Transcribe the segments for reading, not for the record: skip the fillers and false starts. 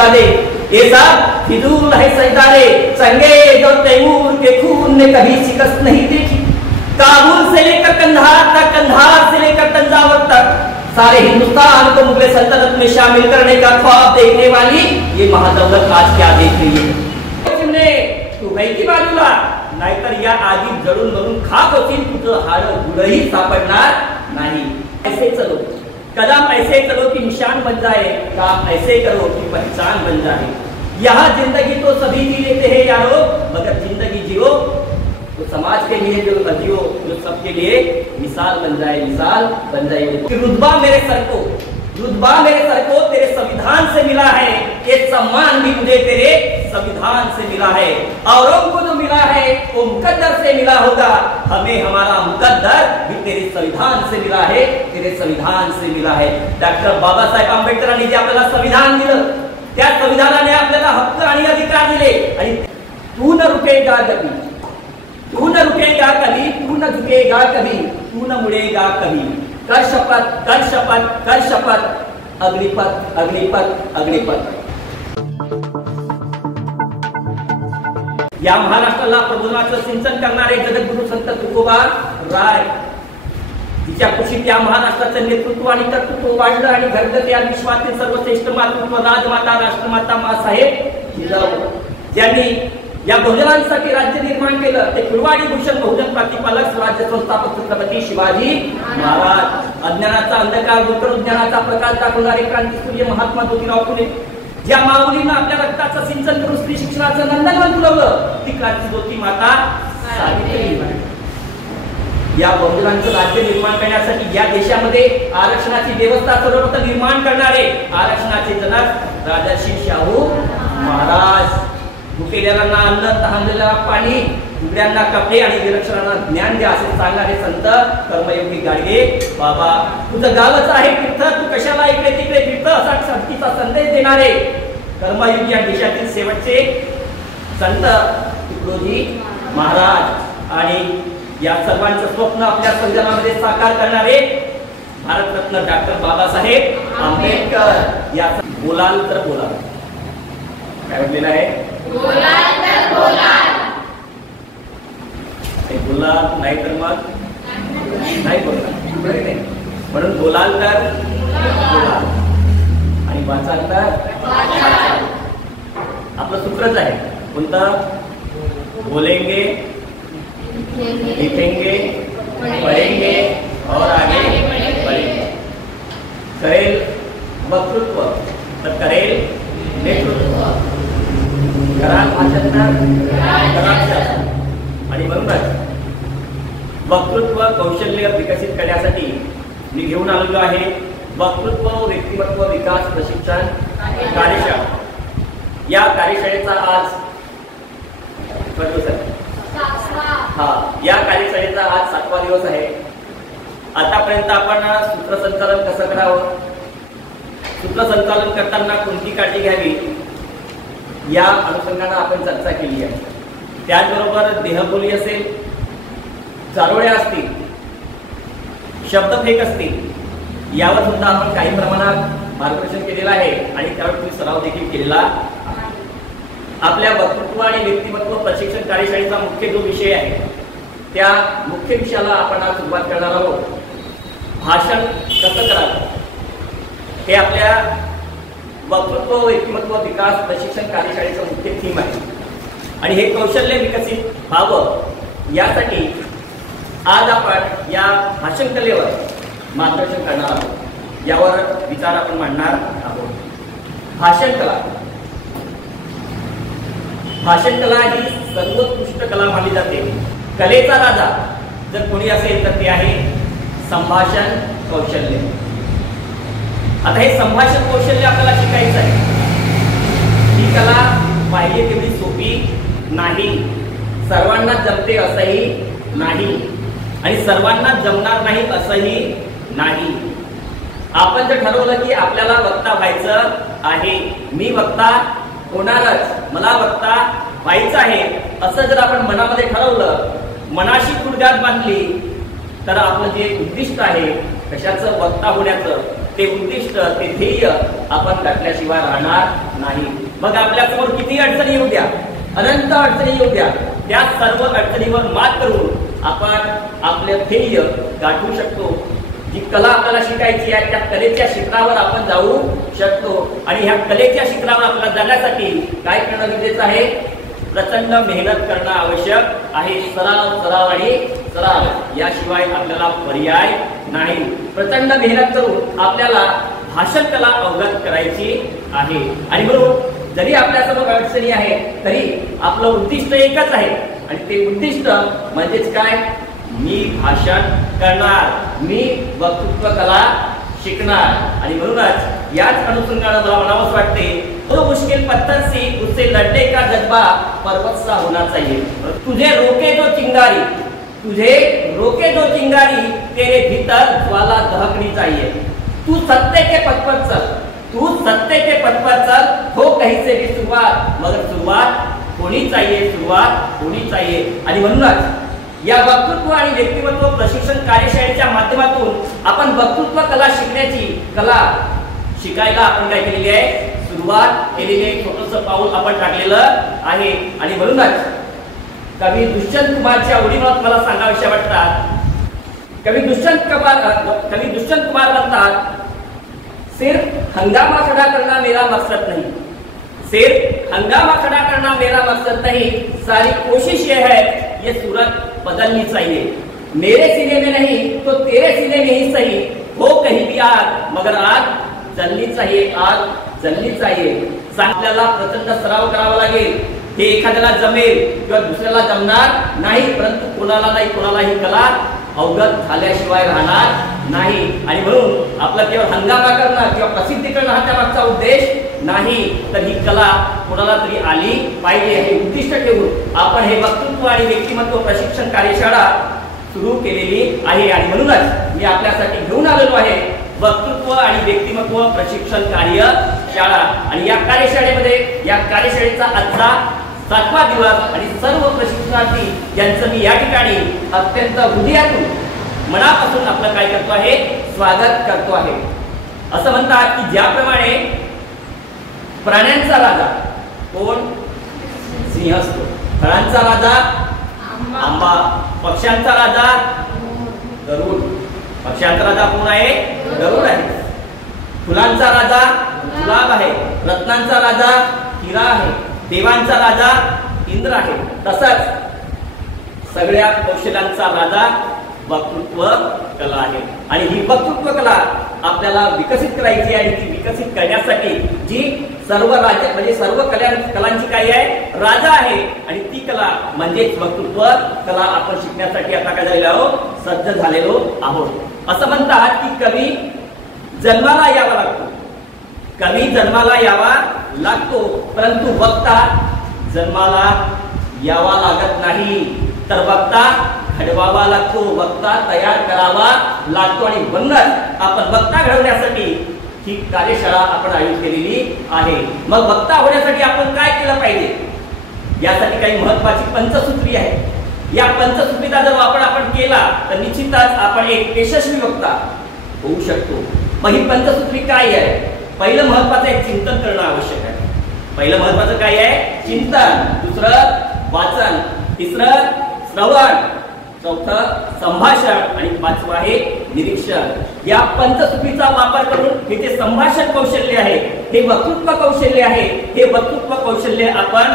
शहजादे, ये सब फिजूल है सजदारे, चंगेज और तैमूर के खून ने कभी शिकस्त नहीं देखी। काबुल से लेकर कंधार तक, कंधार से लेकर तंजावर तक, सारे हिंदुस्तान को मुगल सल्तनत में शामिल करने का ख्वाब देखने वाली ये महादौलत आज क्या देख रही है? तू गई की बाजूला, नाहीतर या आधी जळून मरून खाक होतील, तुझं हाड गुडही सापडणार नहीं। ऐसे चलो, कदम ऐसे चलो कि निशान बन जाए, काम ऐसे करो कि पहचान बन जाए। यहाँ जिंदगी तो सभी जी लेते हैं यारो, मगर जिंदगी जियो तो समाज के लिए जो जियो, जो सबके लिए मिसाल बन जाए, मिसाल बन जाए। रुतबा मेरे सर को, रुतबा मेरे सर को तेरे संविधान से मिला है, ये सम्मान भी मुझे तेरे संविधान से मिला है। औरों को जो मिला है वो मुकद्दर से मिला होगा, हमें हमारा मुकद्दर भी तेरे संविधान से मिला है, तेरे संविधान से मिला है। डॉक्टर बाबासाहेब आंबेडकरांनी जे आपल्याला संविधान दिलं, त्या संविधानाने आपल्याला हक्क आणि अधिकार दिले। आणि तू न रुकेगा कभी, तू न रुकेगा कभी, तू न झुकेगा कभी, तू न मुड़ेगा कभी। कर शपथ, कर शपथ, कर शपथ, अग्निपथ, अग्निपथ, अग्निपथ। या महाराष्ट्राला प्रबोधनाचं सिंचन करणारे जगद्गुरु संत तुकोबा राय, तिच्या कुशीत या महाराष्ट्राचं नेतृत्व आणि कर्तृत्व वाढलं आणि घडलं त्या विश्वातील सर्वश्रेष्ठ मातृत्व राजमाता राष्ट्रमाता माँसाहेब जिजाऊ, ज्यांनी या बहुजनांसाठी राज्य निर्माण केलं, ते फुलवाडी भूषण बहुजन प्रतिपालक स्वराज्य संस्थापक छत्रपती शिवाजी महाराज। अज्ञानाचा अंधकार दूर करून ज्ञानाचा प्रकाश दाखवणारे क्रांतीसूर्य महात्मा ज्योतिराव फुले, ज्या माऊलीनं आपल्या रक्ताचं सिंचन करून स्त्री शिक्षणाचं नंदनवन फुलवलं, ती क्रांती ज्योती माता सावित्रीबाई। या बहुजनांचं राज्य निर्माण करण्यासाठी या देशामध्ये आरक्षणाची व्यवस्था सर्वप्रथम निर्माण करणारे आरक्षणाचे जनक राजर्षी शाहू महाराज। भुकेलेल्यांना अन्न, तहानलेल्यांना पाणी, उघड्यांना कपडे आणि निरक्षरांना ज्ञान द्या असे सांगणारे संत कर्मयोगी गाडगे बाबा। तुझं गावच आहे तीर्थ, तू कशाला इकडे तिकडे फिरत, असा शांतीचा संदेश देणारे कर्मयोगी या देशातील शेवटचे संत तुकडोजी महाराज। आणि या सर्वांचं स्वप्न आपल्या संविधानामध्ये साकार करणारे भारतरत्न डॉक्टर बाबासाहेब आंबेडकर। या बोलाल तर बोलाल, काय म्हटलेलं आहे? बोलाल तर बोलाल, बोलाल नाही तर मग नाही बोलणार, म्हणून बोलाल तर बोलाल आणि वाचाल तर वाचाल। आपलं सूत्रच आहे कोणतं? बोलेंगे, लिखेंगे, पढ़ेंगे और आगे बढ़ेंगे। करेल वक्तृत्व तर करेल नेतृत्व, कराल भाषण कराल शासन। आणि म्हणूनच वक्तृत्व कौशल्य विकसित करण्यासाठी मी घेऊन आलेलो आहे वक्तृत्व व्यक्तिमत्व विकास प्रशिक्षण कार्यशाळा। या कार्यशाळेचा आज या कार्यशाळेचा आज 7वा दिवस आहे। आतापर्यंत आपण सूत्रसंचालन कसं करावं, सूत्रसंचालन करताना कोणती काळजी घ्यावी या अनुषंगाने आपण चर्चा केली आहे। त्याचबरोबर देहबोली असेल, चारोळ्या असतील, शब्दफेक असतील, यावर सुद्धा आपण काही प्रमाणात मार्गदर्शन केलेलं आहे आणि त्यावर तुम्ही सराव देखील केलेला आहे। आपल्या वक्तृत्व आणि व्यक्तिमत्व प्रशिक्षण कार्यशाळेचा मुख्य जो विषय आहे त्या मुख्य विषयाला आपण आज सुरुवात करणार आहोत। भाषण कसं करावं हे आपल्या वक्तृत्व व्यक्तिमत्व विकास प्रशिक्षण कार्यशाळेचं मुख्य थीम आहे आणि हे कौशल्य विकसित व्हावं यासाठी आज आपण या भाषण कलेवर मार्गदर्शन करणार आहोत, यावर विचार आपण मांडणार आहोत। भाषण कला, भाषण कला ही सर्वोत्कृष्ट कला मानली जाते। कलेचा राजा जर कोणी असेल तर ते आहे संभाषण कौशल्य। आता हे संभाषण कौशल्य आपल्याला शिकायचं आहे। ही कला पाहिजे तेवढी सोपी नाही, सर्वांना जमते असंही नाही आणि सर्वांना जमणार नाही असंही नाही। आपण जर ठरवलं की आपल्याला वक्ता व्हायचं आहे, मी वक्ता होणारच, मला वक्ता व्हायचं आहे असं जर आपण मनामध्ये ठरवलं, मनाशी खुडगाठ बांधली, तर आपलं जे उद्दिष्ट आहे कशाचं वक्ता होण्याचं ते उद्दिष्ट, ते ध्येय आपण गाठल्याशिवाय राहणार नाही. मग आपल्यासमोर किती अडचणी येऊ द्या, अनंत अडचणी येऊ द्या, त्या सर्व अडचणीवर मात करून आपण आपले ध्येय गाठू शकतो. जी कला आपल्याला शिकायची आहे त्या कलेच्या शिखरावर आपण जाऊ शकतो. आणि ह्या कलेच्या शिखरावर आपल्याला जाण्यासाठी काय करणं गरजेचं आहे? प्रचंड मेहनत करणं आवश्यक आहे. सराव सराव आणि सराव, याशिवाय आपल्याला पर्याय नाही. प्रचंड मेहनत करून आपल्याला भाषण कला अवगत करायची आहे. आणि म्हणून जरी आपल्यासमोर अडचणी आहे तरी आपलं उद्दिष्ट एकच आहे. आणि ते उद्दिष्ट म्हणजेच काय? मी भाषण करणार, मी वक्तृत्व कला शिकणार. आणि म्हणूनच याच अनुषंगाने मला म्हणावंच वाटते, तो मुश्किल पत्थर से उससे लड़ने का जज्बा पर्वत सा होना चाहिए. तुझे रोके जो चिंगारी, तुझे रोके जो चिंगारी, तेरे भीतर ज्वाला दहकनी चाहिए. तू सत्य के पथ पर चल, तू सत्य के पथ पर चल, हो कहीं से भी शुरुआत, मगर शुरुआत होनी चाहिए, शुरुआत होनी चाहिए. आणि म्हणूनच या वक्तृत्व आणि व्यक्तिमत्व प्रशिक्षण कार्यशाळेच्या माध्यमातून आपण वक्तृत्व कला शिकण्याची, कला शिकायला आपण काय केलेली आहे? सुरुवात केलेली आहे. छोटंसं पाऊल आपण टाकलेलं आहे. आणि म्हणूनच कवी दुष्यंत कुमारच्या ओळी मला सांगाव्याशा वाटतात. कवी दुष्यंत कुमार म्हणतात, सिर्फ हंगामा खड़ा करना मेरा मकसद नहीं, सिर्फ हंगामा खड़ा करना मेरा मकसद नहीं, सारी कोशिश ये है ये सूरत बदलनी चाहिए. मेरे सीने में नहीं तो तेरे सीने में ही सही, हो कहीं भी आग, मगर आग जलनी चाहिए, आग जलनी चाहिए. आपल्याला प्रचंड सराव करावा लागेल. हे एखाद्याला जमेल किंवा दुसऱ्याला जमणार नाही, परंतु कोणाला नाही कोणाला ही कला अवगत झाल्याशिवाय राहणार नाही. आणि म्हणून आपला केवळ हंगामा करणं किंवा प्रसिद्धी करणं हा त्यामागचा उद्देश नाही, तर ही कला कोणाला तरी आली पाहिजे हे उद्दिष्ट ठेवून आपण हे वक्तृत्व आणि व्यक्तिमत्व प्रशिक्षण कार्यशाळा सुरू केलेली आहे. आणि म्हणूनच मी आपल्यासाठी घेऊन आलेलो आहे वक्तृत्व आणि व्यक्तिमत्व प्रशिक्षण कार्यशाळा. आणि या कार्यशाळेमध्ये, या कार्यशाळेचा आजचा 7वा दिवस आणि सर्व प्रशिक्षणार्थी ज्यांचं मी या ठिकाणी अत्यंत हृदयातून, मनापासून आपलं काय करतो आहे? स्वागत करतो आहे. असं म्हणतात की ज्याप्रमाणे प्राण्यांचा राजा कोण? सिंह असतो. फळांचा राजा आंबा, पक्ष्यांचा राजा गरुड. पक्ष्यांचा राजा कोण आहे? गरुड आहे. फुलांचा राजा गुलाब आहे. रत्नांचा राजा हिरा आहे. देवांचा राजा इंद्र आहे. तसंच सगळ्या कौशल्यांचा राजा वक्तृत्व कला आहे. आणि ही वक्तृत्व कला आपल्याला विकसित करायची आहे. ती विकसित करण्यासाठी जी सर्व राज्य म्हणजे सर्व कलांची काय आहे? राजा आहे. आणि ती कला म्हणजेच वक्तृत्व कला आपण शिकण्यासाठी आता काय झालेलो आहोत? सज्ज झालेलो आहोत. असं म्हणतात की कवी जन्माला यावा लागतो, कवी जन्माला यावा लागतो, परंतु वक्ता जन्माला यावा लागत नाही, तर वक्ता घडवावा लागतो, वक्ता तयार करावा लागतो. आणि म्हणूनच आपण वक्ता घडवण्यासाठी ही कार्यशाळा आपण आयोजित केलेली आहे. मग वक्ता होण्यासाठी आपण काय केलं पाहिजे? यासाठी काही महत्वाची पंचसूत्री आहे. या पंचसूत्रीचा जर वापर आपण केला तर निश्चितच आपण एक यशस्वी वक्ता होऊ शकतो. मग ही पंचसूत्री काय आहे? पहिलं महत्वाचं एक चिंतन करणं आवश्यक आहे. पहिलं महत्वाचं काय आहे? चिंतन. दुसरं वाचन. तिसरं श्रवण. चौथं संभाषण. आणि पाचवं आहे निरीक्षण. या पंचसूत्रीचा वापर करून हे जे संभाषण कौशल्य आहे, हे वक्तृत्व कौशल्य आहे, हे वक्तृत्व कौशल्य आपण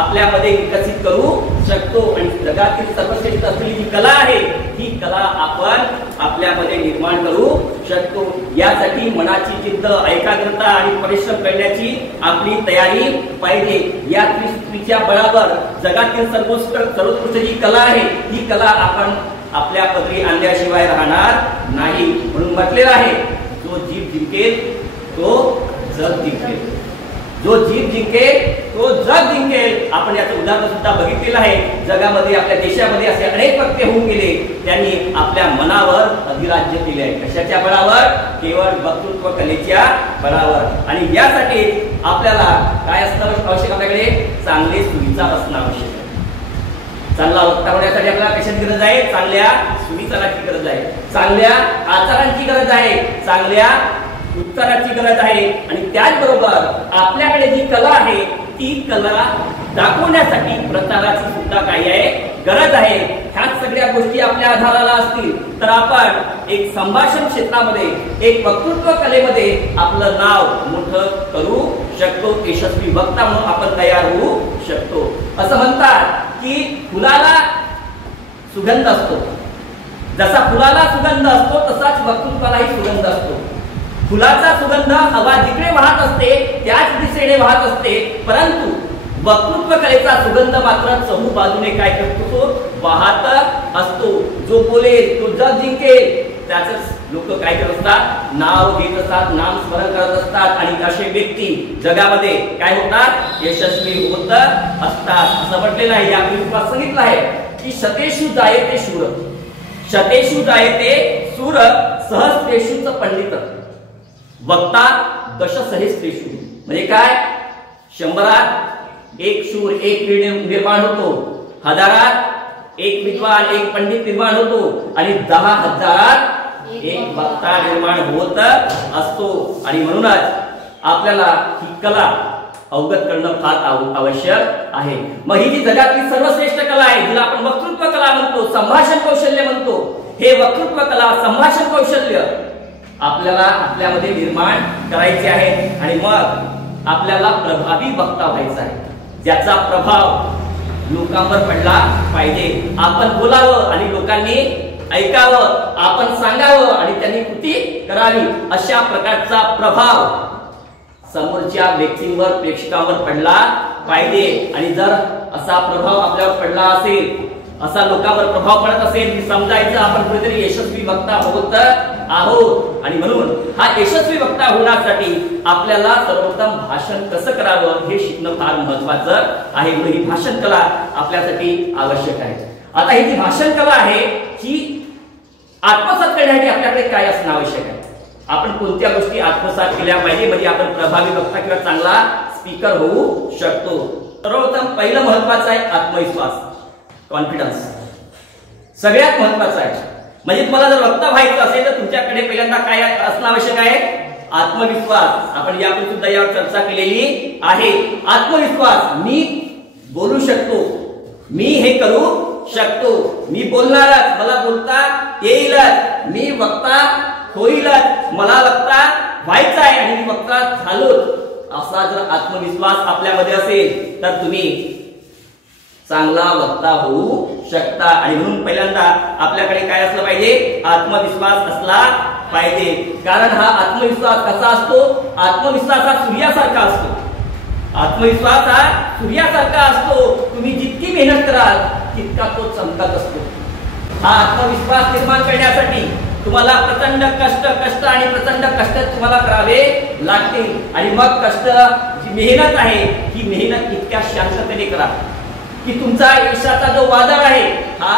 आपल्यामध्ये विकसित करू शकतो. आणि जगातील सर्वश्रेष्ठ असलेली जी कला आहे, ही कला आपण आपल्यामध्ये निर्माण करू शकतो. यासाठी मनाची जिद्द, एकाग्रता आणि परिश्रम करण्याची आपली तयारी पाहिजे. या त्रिसूत्रीच्या बळावर जगातील सर्वोत्कृष्ट जी कला आहे, ही कला आपण आपल्या पदरी आणल्याशिवाय राहणार नाही. म्हणून म्हटलेलं आहे, जो जीव जिंकेल तो जग जिंकेल, जो जीव जिंकेल तो जग जिंकेल. आपण याचं उदाहरण सुद्धा बघितलेलं आहे. जगामध्ये, आपल्या देशामध्ये असे अनेक वक्ते होऊन गेले, त्यांनी आपल्या मनावर अधिराज्य केले आहे. कशाच्या बळावर? केवळ वक्तृत्व कलेच्या बळावर. आणि यासाठी आपल्याला काय असणं आवश्यक? आपल्याकडे चांगले सुविचार असणं आवश्यक आहे. चांगला वक्ता होण्यासाठी आपल्याला कशाची गरज आहे? चांगल्या सुविचाराची गरज आहे, चांगल्या आचारांची गरज आहे, चांगल्या उपचाराची गरज आहे आणि त्याचबरोबर आपल्याकडे जी कला आहे ती कला दाखवण्यासाठी प्रचाराची सुद्धा काही आहे गरज आहे. ह्याच सगळ्या गोष्टी आपल्या आधाराला असतील तर आपण एक संभाषण क्षेत्रामध्ये एक वक्तृत्व कलेमध्ये आपलं नाव मोठं करू शकतो. यशस्वी वक्ता म्हणून आपण तयार होऊ शकतो. असं म्हणतात की फुलाला सुगंध असतो, जसा फुलाला सुगंध असतो तसाच वक्तृत्वालाही सुगंध असतो. फुलाचा सुगंध हवा जिकडे वाहत असते त्याच दिशेने वाहत असते, परंतु वक्तृत्व कलेचा सुगंध मात्र चहू बाजूने काय करतो, वाहत असतो. जो बोलेल तो जग जिंकेल त्याच लोक काय करत असतात, नाव घेत असतात, नाम स्मरण करत असतात आणि असे व्यक्ती जगामध्ये काय होतात, यशस्वी होत असतात. असं म्हटलेलं आहे, यापूर्वी सांगितलं आहे की शतेषु जायते शूर, शतेषु जायते शूर सहस्रेषुच पंडित वक्ता दशसहस्रेषु. म्हणजे काय, 100 एक शूर एक निर्माण होतो, 1000 एक विद्वान एक पंडित निर्माण होतो आणि 10,000 एक वक्ता निर्माण होत असतो. आणि म्हणूनच आपल्याला ही कला अवगत करणं फार आवश्यक आहे. मग ही जी जगातली सर्वश्रेष्ठ कला आहे जिला आपण वक्तृत्व कला म्हणतो, संभाषण कौशल्य म्हणतो, हे वक्तृत्व कला संभाषण कौशल्य आपल्याला आपल्यामध्ये निर्माण करायचे आहे आणि मग आपल्याला प्रभावी वक्ता व्हायचा आहे, ज्याचा प्रभाव लोकांवर पडला पाहिजे. आपण बोलावं आणि लोकांनी ऐकावं, आपण सांगावं आणि त्यांनी कृती करावी, अशा प्रकारचा प्रभाव समोरच्या व्यक्तींवर प्रेक्षकांवर पडला पाहिजे. आणि जर असा प्रभाव आपल्यावर पडला असेल, असा लोकांवर प्रभाव पडत असेल की समजायचं आपण कुठेतरी यशस्वी वक्ता होत आहोत. आणि म्हणून हा यशस्वी वक्ता होण्यासाठी आपल्याला सर्वप्रथम भाषण कसं करावं हे शिकणं फार महत्वाचं आहे. म्हणून ही भाषण कला आपल्यासाठी आवश्यक आहे. आता ही जी भाषण कला आहे ही आत्मसात करण्यासाठी आपल्याकडे काय असणं आवश्यक आहे, आपण कोणत्या गोष्टी आत्मसात केल्या पाहिजे म्हणजे आपण प्रभावी वक्ता किंवा चांगला स्पीकर होऊ शकतो. सर्वप्रथम पहिलं महत्वाचं आहे आत्मविश्वास, कॉन्फिडन्स सगळ्यात महत्वाचं आहे. म्हणजे तुम्हाला जर वक्ता व्हायचं असेल तर तुमच्याकडे पहिल्यांदा काय असणं आवश्यक आहे, आत्मविश्वास. आपण यापूर्वी सुद्धा यावर चर्चा केलेली आहे. आत्मविश्वास, मी बोलू शकतो, मी हे करू शकतो, मी बोलणारच, मला बोलता येईलच, मी वक्ता होईलच, मला वक्ता व्हायचा आहे आणि मी वक्ता झालोच, असा जर आत्मविश्वास आपल्यामध्ये असेल तर तुम्ही चांगला वक्ता होऊ शकता. आणि म्हणून पहिल्यांदा आपल्याकडे काय असलं पाहिजे, आत्मविश्वास असला पाहिजे. कारण हा आत्मविश्वास कसा असतो, आत्मविश्वास हा सूर्यासारखा असतो. आत्मविश्वास हा सूर्यासारखा असतो, तुम्ही जितकी मेहनत कराल तितका तो चमकत असतो. हा आत्मविश्वास निर्माण करण्यासाठी तुम्हाला प्रचंड कष्ट आणि प्रचंड कष्ट तुम्हाला करावे लागतील. आणि मग कष्ट जी मेहनत आहे ही मेहनत इतक्या शांततेने करा की तुमचा यशाचा जो वादळ आहे हा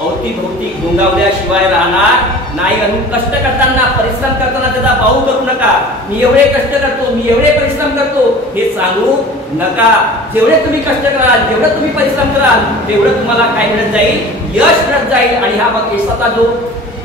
अवतीभोवती गुंगावल्याशिवाय राहणार नाही. आणि कष्ट करताना परिश्रम करताना त्याचा भाऊ करू नका, मी एवढे कष्ट करतो, मी एवढे परिश्रम करतो हे सांगू नका. जेवढे तुम्ही कष्ट कराल, जेवढे तुम्ही परिश्रम कराल तेवढं तुम्हाला काय मिळत जाईल, यश मिळत जाईल. आणि हा मग यशाचा जो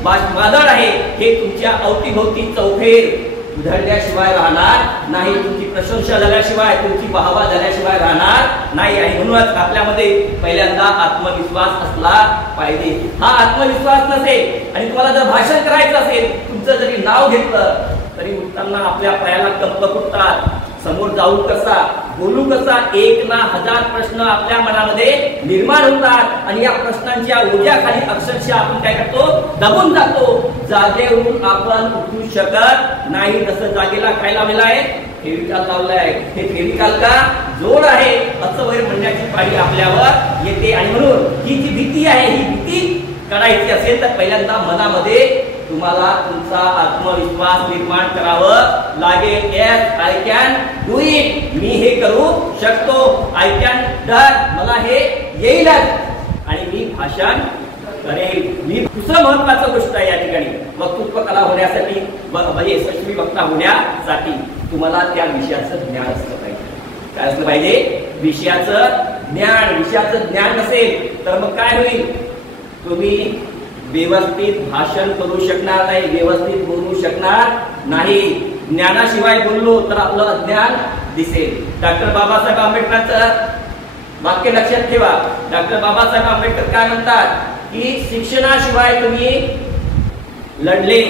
वादळ आहे हे तुमच्या अवतीभोवती चौफेर उधळल्याशिवाय राहणार नाही, तुमची प्रशंसा झाल्याशिवाय, तुमची वाहवा झाल्याशिवाय राहणार नाही. आणि म्हणूनच आपल्यामध्ये पहिल्यांदा आत्मविश्वास असला पाहिजे. हा आत्मविश्वास नसेल आणि तुम्हाला जर भाषण करायचं असेल, तुमचं जरी नाव घेतलं तरी उठताना आपल्या पायाला कंप फुटतात, समोर जाऊ कसा, बोलू कसा, 1 ना 1000 प्रश्न आपल्या मनामध्ये निर्माण होतात. आणि या प्रश्नांच्या ओझ्याखाली अक्षरशः आपण काय करतो, दबून जातो, जागेवरून आपण उठू शकत नाही. जसं जागेला काय लावलेलं आहे, फेविकॉल लावलेला आहे, हे फेविकॉल का जोड आहे असं वगैरे म्हणण्याची पाळी आपल्यावर येते. आणि म्हणून ही जी भीती आहे ही भीती काढायची असेल तर पहिल्यांदा मनामध्ये तुम्हाला तुमचा आत्मविश्वास निर्माण करावं लागेल. Yes, I can do it, मी हे करू शकतो, आय कॅन डन, मला हे येईलच आणि मी भाषण करेल. मी दुसरं महत्वाचं गोष्ट आहे या ठिकाणी, वक्तृत्व कला होण्यासाठी म्हणजे यशस्वी वक्ता होण्यासाठी तुम्हाला त्या विषयाचं ज्ञान असलं पाहिजे. काय असलं पाहिजे, विषयाचं ज्ञान. विषयाचं ज्ञान नसेल तर मग काय होईल, तुम्ही व्यवस्थित भाषण करू शकणार नाही, व्यवस्थित बोलू शकणार नाही. ज्ञानाशिवाय बोललो तर आपलं अज्ञान दिसेल. डॉक्टर बाबासाहेब आंबेडकरांचं वाक्य लक्षात ठेवा. डॉक्टर बाबासाहेब आंबेडकर काय म्हणतात की शिक्षणाशिवाय तुम्ही लढले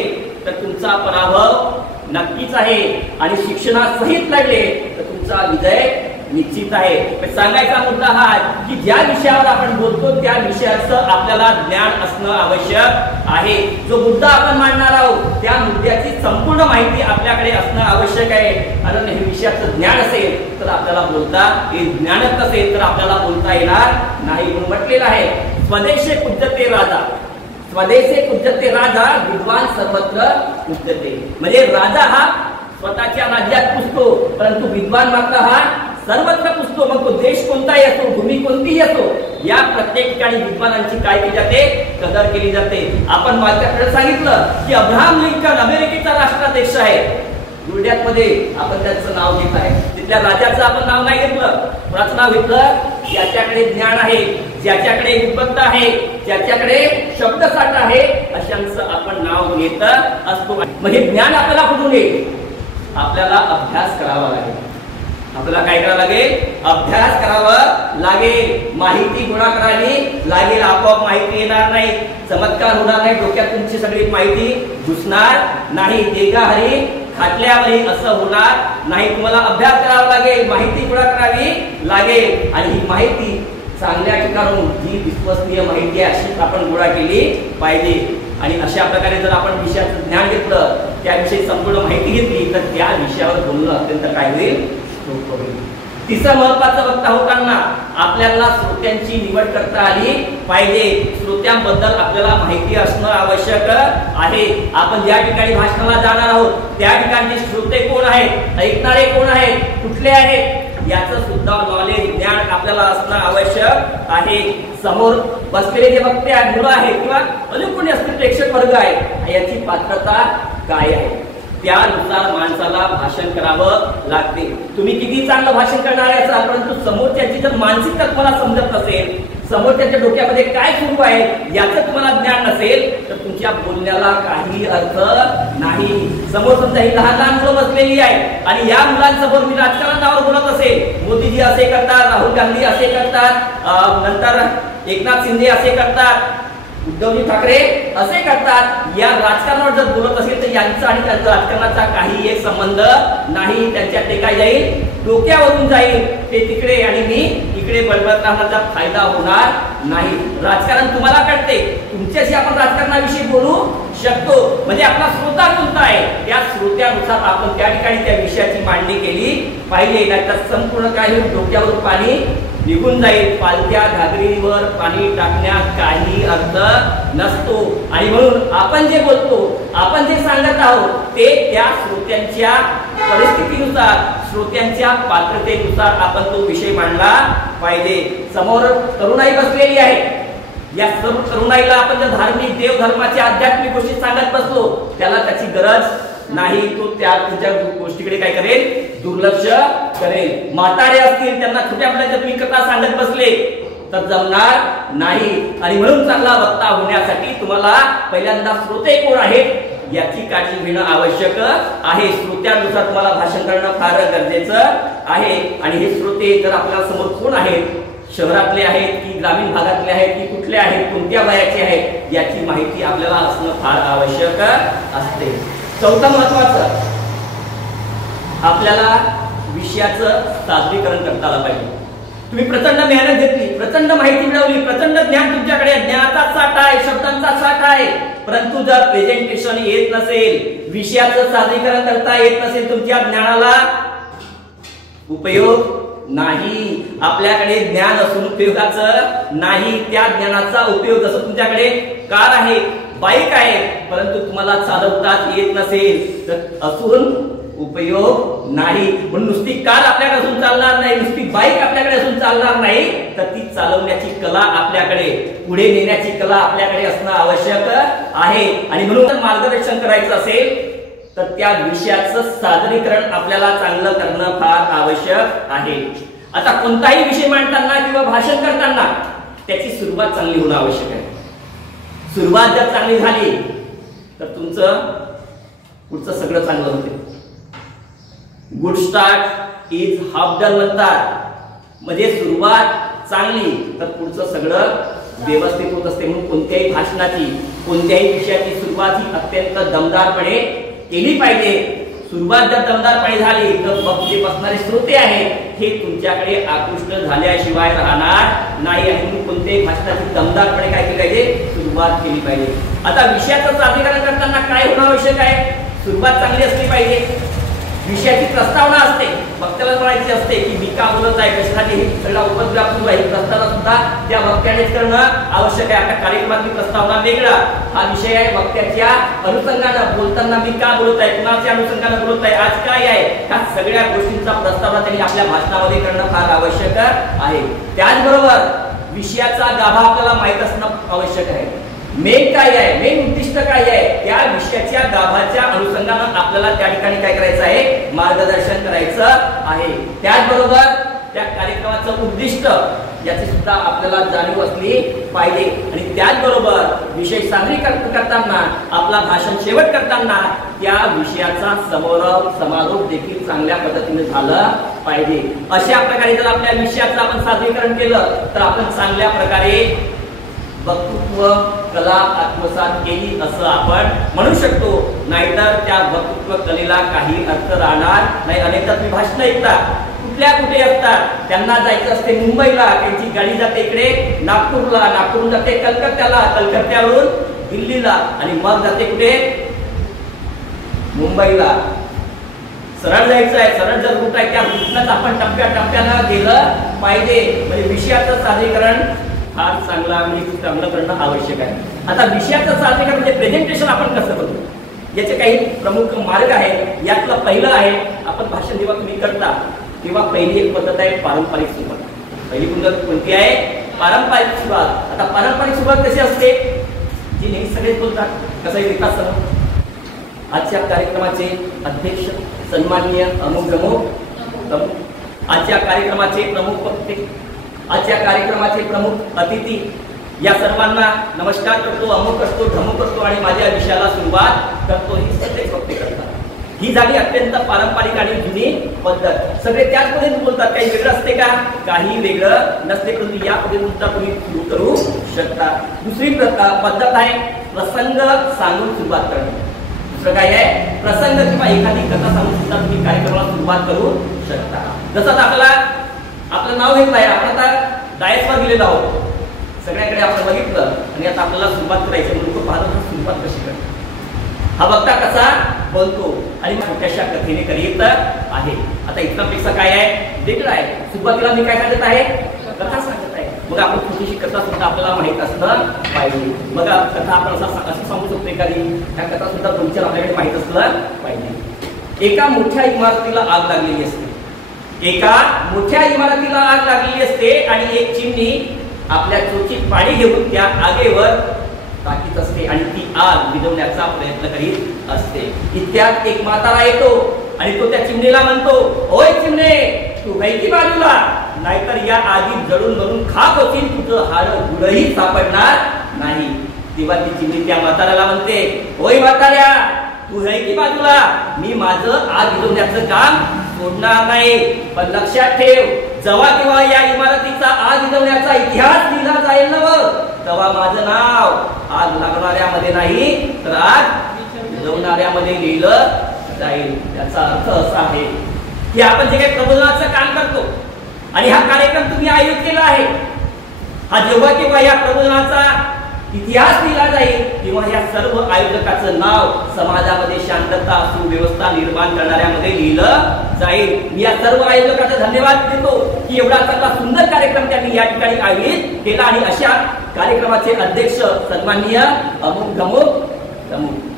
तर तुमचा पराभव नक्कीच आहे आणि शिक्षणासहित लढले तर तुमचा विजय निश्चित आहे. पण सांगायचा मुद्दा हा की ज्या विषयावर आपण बोलतो त्या विषयाचं आपल्याला ज्ञान असणं आवश्यक आहे. जो मुद्दा आपण मांडणार आहोत त्या मुद्द्याची संपूर्ण माहिती आपल्याकडे असणं आवश्यक आहे. कारण हे विषयाचं ज्ञान असेल तर आपल्याला बोलता येईल, ज्ञानच नसेल तर आपल्याला बोलता येणार नाही. म्हणून म्हटलेलं आहे स्वदेशे पूज्यते राजा, स्वदेशे पूज्यते राजा विद्वान सर्वत्र पूज्यते. म्हणजे राजा हा स्वतःच्या राज्यात पुजतो परंतु विद्वान मात्र हा सर्वत्र पुजतो. मग तो देश कोणताही असो, भूमी कोणतीही असो, या प्रत्येक ठिकाणी विद्वानांची काय केली जाते, कदर केली जाते. आपण माझ्याकडे सांगितलं की अब्राहम लिंकन अमेरिकेचा राष्ट्राध्यक्ष आहे. गुजरातमध्ये आपण त्याचं नाव घेत आहे, तिथल्या राजाचं आपण नाव नाही घेतलं. कोणाचं नाव घेतलं? ज्याच्याकडे ज्ञान आहे, ज्याच्याकडे विद्वत्ता आहे, ज्याच्याकडे शब्दसाठा आहे, अशांचं आपण नाव घेत असतो. मग हे ज्ञान आपल्याला कुठून येईल? आपल्याला अभ्यास करावा लागेल. आपल्याला काय करावं लागेल? अभ्यास करावा लागेल, माहिती गोळा करावी लागेल. आपोआप माहिती येणार नाही, चमत्कार होणार नाही, डोक्यात तुमची सगळी माहिती घुसणार नाही. देगा हरी खाटल्यावरी असं होणार नाही. तुम्हाला अभ्यास करावा लागेल, माहिती गोळा करावी लागेल आणि ही माहिती चांगल्या ठिकाणून जी विश्वसनीय माहिती आहे अशी आपण गोळा केली पाहिजे. आणि अशा प्रकारे जर आपण विषयाचं ज्ञान घेतलं, त्याविषयी संपूर्ण माहिती घेतली तर त्या विषयावर बोलणं अत्यंत काय होईल? सोपं होईल. तिसरं महत्वाचं वक्ता होताना आपल्याला श्रोत्यांची निवड करता आली पाहिजे. श्रोत्यांबद्दल आपल्याला माहिती असणं आवश्यक आहे. आपण ज्या ठिकाणी भाषणाला जाणार आहोत त्या ठिकाणचे श्रोते कोण आहेत, ऐकणारे कोण आहेत, कुठले आहेत, याचं सुद्धा नॉलेज, ज्ञान आपल्याला असणं आवश्यक आहे. समोर बसलेले जे वक्ते आहेत, मुलं आहेत किंवा अजून कोणी असतील प्रेक्षक वर्ग आहे, याची पात्रता काय आहे त्यानुसार माणसाला भाषण करावं लागते. तुम्ही किती चांगलं भाषण करणार आहे असाल परंतु समोरच्याची जर मानसिकता तुम्हाला समजत नसेल, समोरच्याच्या डोक्यामध्ये काय सुरू आहे याचं तुम्हाला ज्ञान नसेल तर तुमच्या बोलण्याला काही अर्थ नाही. समोर समजा ही लहान लहान मुलं बसलेली आहे आणि या मुलांसमोर मी राजकारणावर बोलत असेल, मोदीजी असे करतात, राहुल गांधी असे करतात, नंतर एकनाथ शिंदे असे करतात, उद्धवजी ठाकरे असे करतात, या राजकारणावर जर बोलत असेल तर यांचा आणि त्यांचा राजकारणाचा काही एक संबंध नाही. त्यांच्या ते काय जाईल, डोक्यावरून जाईल, ते तिकडे आणि मी इकडे बडबड करण्याचा फायदा होणार नाही. राजकारण तुम्हाला कळते, तुमच्याशी आपण राजकारणाविषयी बोलू शकतो. म्हणजे आपला श्रोता कोणता आहे त्या श्रोत्यानुसार आपण त्या ठिकाणी त्या विषयाची मांडणी केली पाहिजे. नाहीतर संपूर्ण काही डोक्यावर पाणी निघून जाईल. पालत्या घागरीवर पाणी टाकण्यात काही अर्थ नसतो. आणि म्हणून आपण जे बोलतो, आपण जे सांगत आहोत ते त्या श्रोत्यांच्या परिस्थितीनुसार, श्रोत्यांच्या पात्रतेनुसार आपण तो विषय मांडला पाहिजे. समोर तरुणाई बसलेली आहे, या सर्व तरुणाईला आपण जर धार्मिक, देवधर्माच्या आध्यात्मिक गोष्टी सांगत बसलो त्याला त्याची गरज नाही. तो त्या तुमच्या गोष्टीकडे काय करेल, दुर्लक्ष करेल. म्हातारे असतील त्यांना छोट्या मुलांच्या तुम्ही कथा सांगत बसले तर जमणार नाही. आणि म्हणून चांगला वक्ता होण्यासाठी तुम्हाला पहिल्यांदा श्रोते कोण आहेत याची काळजी घेणं आवश्यक आहे. श्रोत्यानुसार तुम्हाला भाषण करणं फार गरजेचं आहे. आणि हे श्रोते जर आपल्या समोर कोण आहेत, शहरातले आहेत की ग्रामीण भागातले आहेत की कुठले आहेत, कोणत्या वयाचे आहेत, याची माहिती आपल्याला असणं फार आवश्यक असते. चौथं महत्वाचं, आपल्याला विषयाचं सादरीकरण करता आलं पाहिजे. तुम्ही प्रचंड मेहनत घेतली, प्रचंड माहिती मिळवली, प्रचंड ज्ञान तुमच्याकडे, ज्ञानाचा साठा आहे, शब्दांचा साठा आहे, परंतु जर प्रेझेंटेशन येत नसेल, विषयाचं सादरीकरण करता येत नसेल, तुमच्या ज्ञानाला उपयोग नाही. आपल्याकडे ज्ञान असून उपयोगाचं नाही. त्या ज्ञानाचा उपयोग, जसं तुमच्याकडे कार आहे, बाईक आहे, परंतु तुम्हाला चालवताच येत नसेल तर असून उपयोग नाही. म्हणून नुसती कार आपल्याकडे असून चालणार नाही, नुसती बाईक आपल्याकडे असून चालणार नाही, तर ती चालवण्याची कला आपल्याकडे, पुढे नेण्याची कला आपल्याकडे असणं आवश्यक आहे. आणि म्हणून मार्गदर्शन करायचं असेल तर त्या विषयाचं सादरीकरण आपल्याला चांगलं करणं फार आवश्यक आहे. आता कोणताही विषय मांडताना किंवा भाषण करताना त्याची सुरुवात चांगली होणं आवश्यक आहे. सुरुवात जर चांगली झाली तर तुमचं पुढचं सगळं चांगलं होते. Good start is half done म्हणतात. म्हणजे सुरुवात चांगली तर पुढचं सगळं व्यवस्थित होत असते. म्हणून कोणत्याही भाषणाची कोणत्याही विषयाची सुरुवात ही अत्यंत दमदारपणे केली पाहिजे. सुरुवात जर दमदारपणे झाली तर मग जे बसणारे श्रोते आहेत हे तुमच्याकडे आकृष्ट झाल्याशिवाय राहणार नाही. आणि कोणत्याही भाषणाची दमदारपणे काय केली पाहिजे, सुरुवात केली पाहिजे. आता विषयाचं सादरीकरण करताना काय होणं आवश्यक आहे, सुरुवात चांगली असली पाहिजे. विषयाची प्रस्तावना असते, वक्त्याला म्हणायची असते की मी का बोलत आहे, कशासाठी हे सगळा उपद्व्याप सुरू आहे, प्रस्तावना सुद्धा त्या वक्त्यानेच करणं आवश्यक आहे. आता कार्यक्रमातली प्रस्तावना वेगळा हा विषय आहे, वक्त्याच्या अनुषंगाने बोलताना मी का बोलत आहे, कुणाच्या अनुषंगाने बोलत आहे, आज काय आहे, ह्या सगळ्या गोष्टींचा प्रस्तावना त्यांनी आपल्या भाषणामध्ये करणं फार आवश्यक आहे. त्याचबरोबर विषयाचा गाभा आपल्याला माहित असणं आवश्यक आहे. मेन काय आहे, मेन उद्दिष्ट काय आहे, त्या विषयाच्या गाभाच्या अनुषंगाने आपल्याला त्या ठिकाणी काय करायचं आहे, मार्गदर्शन करायचं आहे. त्याचबरोबर त्या कार्यक्रमाचं उद्दिष्ट याची सुद्धा आपल्याला जाणीव असली पाहिजे. आणि त्याचबरोबर विषय सादरीकरण करताना आपला भाषण शेवट करताना त्या विषयाचा समारोप देखील चांगल्या पद्धतीने झालं पाहिजे. अशा प्रकारे जर आपल्या विषयाचं आपण सादरीकरण केलं तर आपण चांगल्या प्रकारे वक्तृत्व कला आत्मसात केली असं आपण म्हणू शकतो. नाहीतर त्या वक्तृत्व कलेला काही अर्थ राहणार नाही. अनेकदा तुम्ही भाषण ऐकतात, कुठल्या कुठे असतात, त्यांना जायचं असते मुंबईला, त्यांची गाडी जाते इकडे नागपूरला, नागपूरहून जाते कलकत्त्याला, कलकत्त्यावरून दिल्लीला आणि मग जाते कुठे, मुंबईला. सरळ जायचं आहे, सरळ जर रूट आहे त्या रूटनंच आपण टप्प्याटप्प्यानं गेलं पाहिजे. म्हणजे विषयाचं सादरीकरण फार चांगलं करणं आवश्यक आहे. आता विषयाचं सादरीकरण म्हणजे प्रेझेंटेशन आपण कसं करतो, याचे काही प्रमुख मार्ग आहेत. यातलं पहिलं आहे, आपण भाषण जेव्हा तुम्ही करता तेव्हा पहिली एक पद्धत आहे पारंपरिक सुरुवात. पहिली पद्धत कोणती आहे, पारंपरिक सुरुवात. आता पारंपरिक सुरुवात कशी असते, जी नेहमी सगळेच बोलतात, कसं येतात समोर. आजच्या कार्यक्रमाचे अध्यक्ष सन्माननीय आजच्या कार्यक्रमाचे प्रमुख वक्ते, आजच्या कार्यक्रमाचे प्रमुख अतिथी या सर्वांना नमस्कार करतो, अमुक करतो, धमुक करतो आणि माझ्या विषयाला सुरुवात करतो. ही सगळेच वक्ते करतात. ही झाली अत्यंत पारंपरिक आणि जुनी पद्धत. सगळे त्याच पद्धतीने बोलतात. काही वेगळं असते का, काही वेगळं नसते, परंतु या पद्धतीने सुद्धा तुम्ही सुरू करू शकता. दुसरी पद्धत आहे प्रसंग सांगून सुरुवात करणे. दुसरं काय आहे, प्रसंग किंवा एखादी कथा सांगून सुद्धा तुम्ही कार्यक्रमाला सुरुवात करू शकता. जसं आपल्याला आपलं नाव घेतलं आहे, आपण आता डायसवर गेलेलो आहोत, सगळ्याकडे आपण बघितलं आणि आता आपल्याला सुरुवात करायची म्हणून तो पाहतो सुरुवात कशी करतो, हा बघता कसा बोलतो आणि छोट्याशा कथेने करीत आहे. आता इतरांपेक्षा काय आहे, वेगळं आहे. सुरुवातीला मी काय सांगत आहे, कथा सांगत आहे. मग आपण छोटीशी कथा सुद्धा आपल्याला माहित असणं पाहिजे. मग कथा आपण असं सांगू शकतो एखादी, त्या कथा सुद्धा तुमच्या आपल्याकडे माहित असलं पाहिजे. एका मोठ्या इमारतीला आग लागलेली असते. एका मोठ्या इमारतीला आग लागलेली असते आणि एक चिमणी आपल्या चोचीत पाणी घेऊन त्या आगेवर टाकीत असते आणि ती आग विझवण्याचा प्रयत्न करीत असते. इतक्यात एक म्हातारा येतो आणि तो त्या चिमणीला म्हणतो, ओय चिमणे, तू बैठी बाजूला, नाहीतर या आगीत जळून मरून खाक होतील, तुझं हाड गुडही सापडणार नाही. तेव्हा ती चिमणी त्या म्हाताऱ्याला म्हणते, ओय म्हाताऱ्या, तू बैठी बाजूला, मी माझं आग विझवण्याचं काम सोडणार नाही, पण लक्षात ठेव, जेव्हा केव्हा या इमारतीचा आग विझवण्याचा इतिहास लिहिला जाईल ना, तेव्हा माझं नाव आग लागणाऱ्यामध्ये नाही तर आग विझवणाऱ्यामध्ये लिहिलं जाईल. याचा अर्थ असा आहे की आपण जे काही प्रबोधनाचं काम करतो आणि हा कार्यक्रम तुम्ही आयोजित केला आहे, हा जेव्हा केव्हा या प्रबोधनाचा इतिहास लिहिला जाईल किंवा या सर्व आयोजकाचं नाव समाजामध्ये शांतता सुव्यवस्था निर्माण करणाऱ्यामध्ये लिहिलं जाईल. मी या सर्व आयोजकांचा धन्यवाद देतो की एवढा चांगला सुंदर कार्यक्रम त्यांनी या ठिकाणी आयोजित केला आणि अशा कार्यक्रमाचे अध्यक्ष सन्माननीय अमुक धमुक.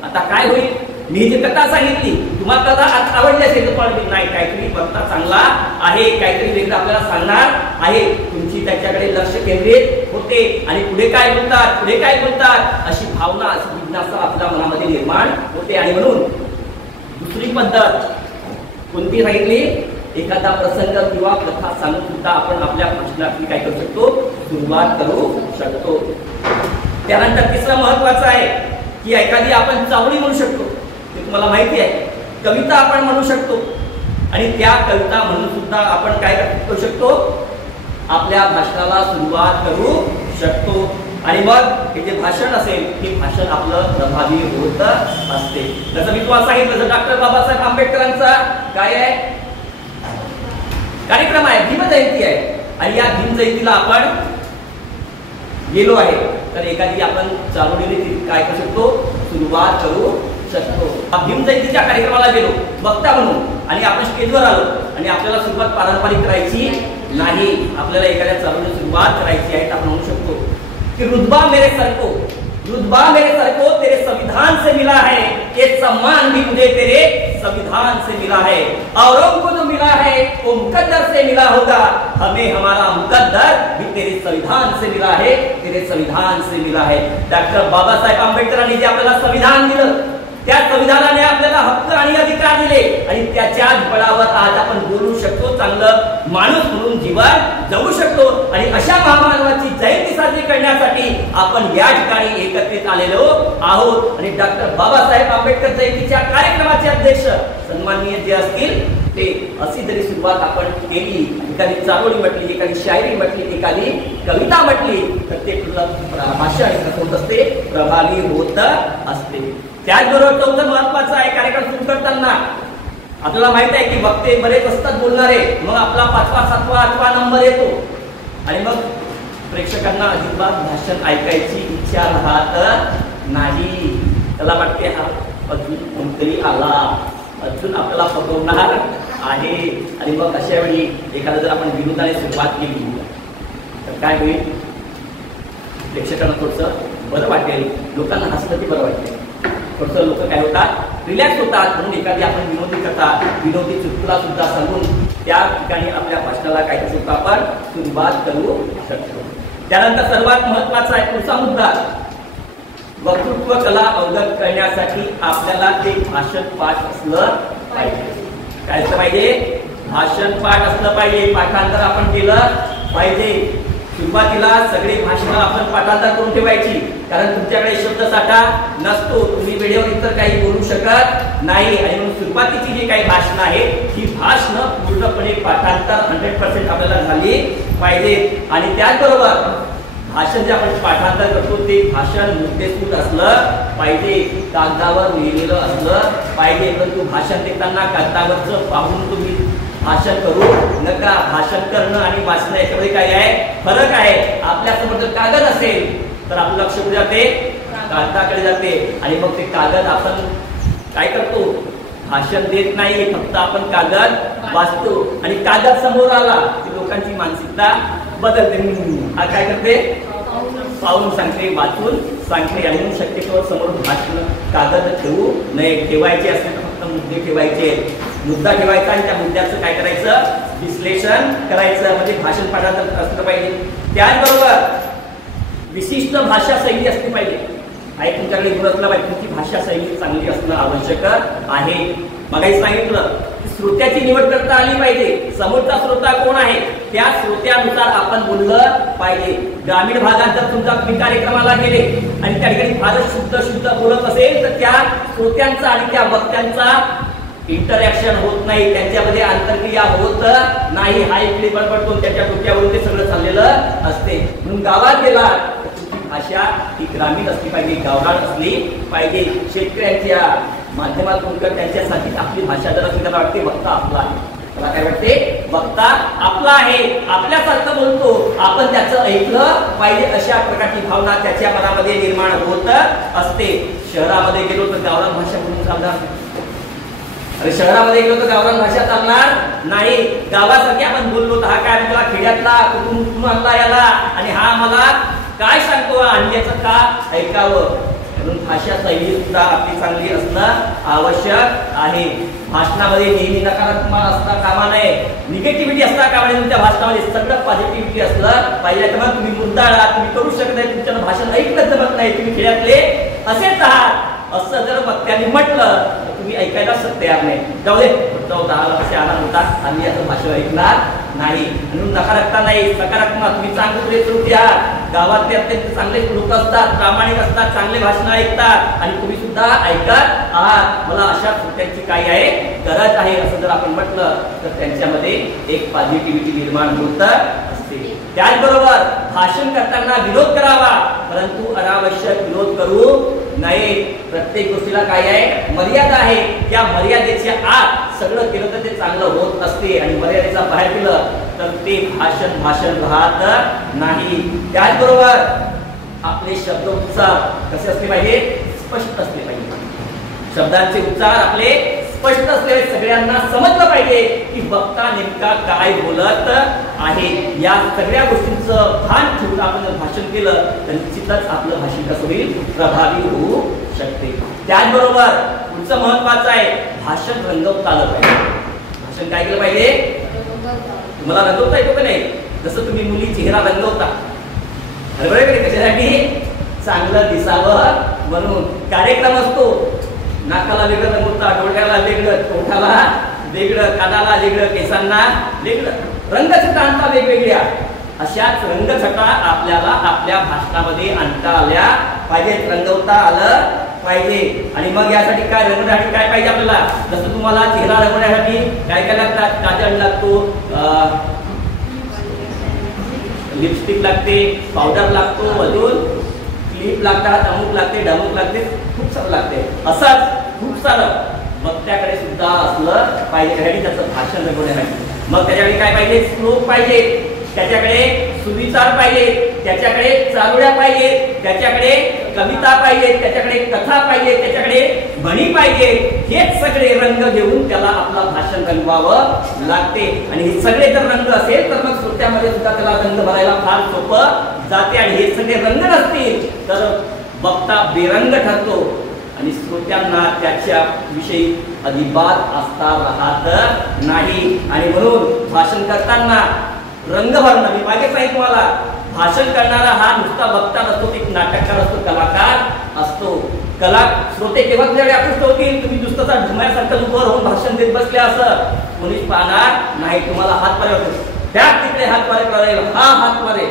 आता काय होईल, मी जी कथा सांगितली तुम्हाला कथा आवडली असेल पण नाही, काहीतरी बघता चांगला आहे, काहीतरी वेगळं आपल्याला सांगणार आहे, तुमची त्याच्याकडे लक्ष केंद्रित होते आणि पुढे काय बोलतात अशी भावना, अशी जिज्ञासा आपल्या मनामध्ये निर्माण होते. आणि म्हणून दुसरी पद्धत कोणती सांगितली, एखादा प्रसंग किंवा कथा सांगून सुद्धा आपण आपल्या भाषणाची काय करू शकतो, सुरुवात करू शकतो. त्यानंतर तिसरं महत्वाचं आहे की एखादी आपण चावडी म्हणू शकतो, ते तुम्हाला माहिती आहे. कविता आपण म्हणू शकतो, आणि त्या कविता म्हणून सुद्धा आपण काय करू शकतो, आपल्या भाषणाला सुरुवात करू शकतो. आणि मग हे जे भाषण असेल हे भाषण आपलं प्रभावी होत असते. जसं मी तुम्हाला सांगितलं, जर डॉक्टर बाबासाहेब आंबेडकरांचा काय आहे कार्यक्रम आहे, भीम जयंती आहे, आणि या भीम जयंतीला आपण गेलो आहे, तर एखादी आपण चालवलेली काय करू शकतो, सुरुवात करू शकतो. भीम जयंतीच्या कार्यक्रमाला गेलो वक्ता म्हणून, आणि आपण स्टेजवर आलो आणि आपल्याला सुरुवात पारंपरिक करायची नाही, आपल्याला एखाद्या चालवण्याची सुरुवात करायची आहे, तर आपण म्हणू शकतो कि रुतबा मेरे सर को तेरे संविधान से मिला है, ये सम्मान भी मुझे तेरे संविधान से मिला है, औरों को जो मिला है वो मुकद्दर से मिला होगा, हमें हमारा मुकद्दर भी तेरे संविधान से मिला है, तेरे संविधान से मिला है. डॉक्टर बाबासाहेब आंबेडकरांनी जे आपल्याला संविधान दिलं, त्या संविधानाने आपल्याला हक्क आणि अधिकार दिले, आणि त्याच्याच बळावर आज आपण बोलू शकतो, चांगलं माणूस म्हणून जीवन जगू शकतो. आणि अशा महामानवाची जयंती साजरी करण्यासाठी आपण या ठिकाणी एकत्रित आलेलो आहोत. आणि डॉक्टर बाबासाहेब आंबेडकर जयंतीच्या कार्यक्रमाचे अध्यक्ष सन्माननीय जे असतील ते अशी जरी सुरुवात आपण केली, एखादी चारोळी म्हटली, एखादी शायरी म्हटली, एखादी कविता म्हटली, तर ते भाषण होत असते, प्रभावी होत असते. त्याचबरोबर चौथं महत्वाचं आहे, कार्यक्रम सुरू करताना आपल्याला माहित आहे की वक्ते बरेच असतात बोलणारे, मग आपला 5वा 7वा 8वा नंबर येतो, आणि मग प्रेक्षकांना अजिबात भाषण ऐकायची इच्छा राहत नाही. त्याला वाटते हा अजून कोणतरी आला, अजून आपल्याला पकवणार आहे. आणि मग अशा वेळी एखादा जर आपण विनोदाने सुरुवात केली तर काय होईल, प्रेक्षकांना थोडंसं बरं वाटेल, लोकांना हसलं की बरं वाटेल, थोडंसं लोक काय होतात, रिलॅक्स होतात. म्हणून एखादी आपण विनोदी कथा, विनोदी चुटकुला सुद्धा सांगून त्या ठिकाणी आपल्या भाषणाला काय करू आपण सुरुवात करू शकतो. त्यानंतर सर्वात महत्वाचा आहे पुढचा मुद्दा, वक्तृत्व कला अवगत करण्यासाठी आपल्याला ते भाषण पाठ असलं पाहिजे. काय असलं पाहिजे, भाषण पाठ असलं पाहिजे, पाठांतर आपण केलं पाहिजे. सुरुवातीला सगळे भाषण आपण पाठांतर करून ठेवायची, कारण तुमच्याकडे शब्दसाठा नसतो, तुम्ही वेळेवर इतर काही बोलू शकत नाही. आणि म्हणून सुरुवातीची जी काही भाषण आहे ही भाषण पूर्णपणे पाठांतर 100% आपल्याला झाली पाहिजे. आणि त्याचबरोबर भाषण जे आपण पाठांतर करतो ते भाषण मुद्देसूद असलं पाहिजे, कागदावर लिहिलेलं असलं पाहिजे. परंतु भाषण देताना कागदावरचं पाहून तुम्ही भाषण करू नका. भाषण करणं आणि वाचणं याच्यामध्ये काय आहे, फरक आहे. आपल्या समोर जर कागद असेल तर आपलं लक्ष कुठे जाते, कागदाकडे जाते, आणि मग ते कागद आपण काय करतो, भाषण देत नाही, फक्त आपण कागद वाचतो. आणि कागद समोर आला की लोकांची मानसिकता बदलते. हा काय करते, पाहून सांगते, वाचून सांगते. आणि शक्यतोवर समोर भाषण कागद ठेवू नये. ठेवायचे असेल तर फक्त मुद्दे ठेवायचे, मुद्दा ठेवायचा आणि त्या मुद्द्याचं काय करायचं, विश्लेषण करायचं, म्हणजे भाषण पाठांतर असलं पाहिजे. त्याचबरोबर विशिष्ट भाषा शैली असली पाहिजे. आहे तुमच्याकडे गुण असला पाहिजे, तुमची भाषा शैली चांगली असणं आवश्यक आहे. मगाही सांगितलं श्रोत्याची निवड करता आली पाहिजे. समोरचा श्रोता कोण आहे त्या श्रोत्यानुसार आपण बोललं पाहिजे. ग्रामीण भागात जर तुमचा तुम्ही कार्यक्रमाला गेले आणि त्या ठिकाणी फारच शुद्ध बोलत असेल तर त्या श्रोत्यांचा आणि त्या वक्त्यांचा इंटरॅक्शन होत नाही, त्यांच्यामध्ये आंतरक्रिया होत नाही. हा इकडे बडबडतो, त्याच्या डोक्यावरून ते सगळं चाललेलं असते. म्हणून गावात गेला भाषा ही ग्रामीण असली पाहिजे, गावरान असली पाहिजे. शेतकऱ्यांच्या माध्यमातून त्यांच्यासाठी आपली भाषा जर असली तर वाटते वक्ता आपला आहे. मला काय वाटते, वक्ता आपला आहे, आपल्यासारखं बोलतो, आपण त्याचं ऐकलं पाहिजे, अशा प्रकारची भावना त्याच्या मनामध्ये निर्माण होत असते. शहरामध्ये गेलो तर गावरान भाषा बोलून चालणार, अरे शहरामध्ये गेलो तर गावरान भाषा चालणार नाही. गावासारखी आपण बोललो तर हा काय मला खेड्यातला कुठून आणला याला, आणि हा मला काय सांगतो आणि याचं का ऐकावं. म्हणून भाषा शैली सुद्धा आपली चांगली असणं आवश्यक आहे. भाषणामध्ये नेहमी नकारात्मक असता कामा नये, निगेटिव्हिटी असता कामा नये. तुमच्या भाषणामध्ये सगळं पॉझिटिव्हिटी असलं पाहिजे. त्यामुळे तुम्ही मुद्दाळा, तुम्ही करू शकत नाही, तुमच्या भाषण ऐकलं जमत नाही, तुम्ही खेड्यातले असेच आहात असं जर वक्त्यांनी म्हटलं तर तुम्ही ऐकायला तयार नाही. जाऊ दे, 14 वर्षे आला होता, आम्ही याचं भाषण ऐकणार नाही. म्हणून नकारात्मकता नाही, सकारात्मक. तुम्ही चांगले श्रोते आहात, गावातले अत्यंत चांगले लोक असतात, प्रामाणिक असतात, चांगले भाषण ऐकतात आणि तुम्ही सुद्धा ऐकत आहात. मला अशा श्रोत्यांची काय आहे गरज आहे असं जर आपण म्हटलं तर त्यांच्यामध्ये एक पॉझिटिव्हिटी निर्माण होत असते. त्याचबरोबर भाषण करताना विरोध करावा, परंतु अनावश्यक विरोध करू नये. प्रत्येक गोष्टीला काय आहे मर्यादा आहे. त्या मर्यादेच्या आत सगळं केलं तर ते चांगलं होत असते आणि मर्यादेचा बाहेर केलं तर ते भाषण राहत नाही. त्याचबरोबर आपले शब्द उच्चार कसे असले पाहिजे, स्पष्ट असले पाहिजे. शब्दांचे उच्चार आपले स्पष्ट असले, सगळ्यांना समजलं पाहिजे की वक्ता नेमका काय बोलत आहे. या सगळ्या गोष्टींचं भान ठेवून आपण जर भाषण केलं तर निश्चितच आपलं भाषण कसं होईल, प्रभावी होऊ शकते. त्याचबरोबर पुढचं महत्वाचं आहे, भाषण रंगवता आलं पाहिजे. भाषण काय केलं पाहिजे, तुम्हाला रंगवता येतो का नाही? जसं तुम्ही मुली चेहरा रंगवता, बरोबर, कशासाठी, चांगलं दिसावं म्हणून. कार्यक्रम असतो, नाकाला वेगळं रंगवता, डोळ्याला वेगळं, ओठाला वेगळं, कानाला वेगळं, केसांना वेगळं, रंगछटा आणता वेगवेगळ्या. अशाच रंगछटा आपल्याला आपल्या भाषणामध्ये आणता आल्या पाहिजेत, रंगवता आलं पाहिजे. आणि मग यासाठी काय रंगवण्यासाठी काय पाहिजे आपल्याला, जसं तुम्हाला चेहरा रंगवण्यासाठी काय काय लागतात, काजळ लागतो, लिपस्टिक लागते, पावडर लागतो, अजून क्लिप लागतात, अमुक लागते, डमुक लागते, खूप सारं लागते. असंच खूप सारं वक्त्याकडे सुद्धा असलं पाहिजे त्याचं भाषण रंगवण्यासाठी. मग त्याच्याकडे काय पाहिजे, श्लोक पाहिजे, त्याच्याकडे सुविचार पाहिजे, त्याच्याकडे चारोळ्या पाहिजे, त्याच्याकडे कविता पाहिजे, त्याच्याकडे कथा पाहिजे, त्याच्याकडे म्हणी पाहिजे. हेच सगळे रंग घेऊन त्याला आपला भाषण रंगवावं लागते. आणि हे सगळे जर रंग असेल तर मग श्रोत्यामध्ये सुद्धा त्याला रंग भरायला फार सोपं जाते. आणि हे सगळे रंग नसतील तर वक्ता बेरंग ठरतो आणि श्रोत्यांना त्याच्या विषयी अजिबात आस्था राहत नाही. आणि म्हणून भाषण करताना रंग भरणं, मी मागे सांगितलं तुम्हाला, भाषण करणारा हा नुसता वक्ता नसतो, एक नाटककार असतो, कलाकार असतो. श्रोते केव्हा तुझ्याकडे आकृष्ट होतील, तुम्ही नुसतं ढुम्यासारखं उभं राहून भाषण देत बसले असं कोणीच पाहणार नाही. तुम्हाला हात मारे होते, त्या तिकडे हात मारे करायला, हा हात मारे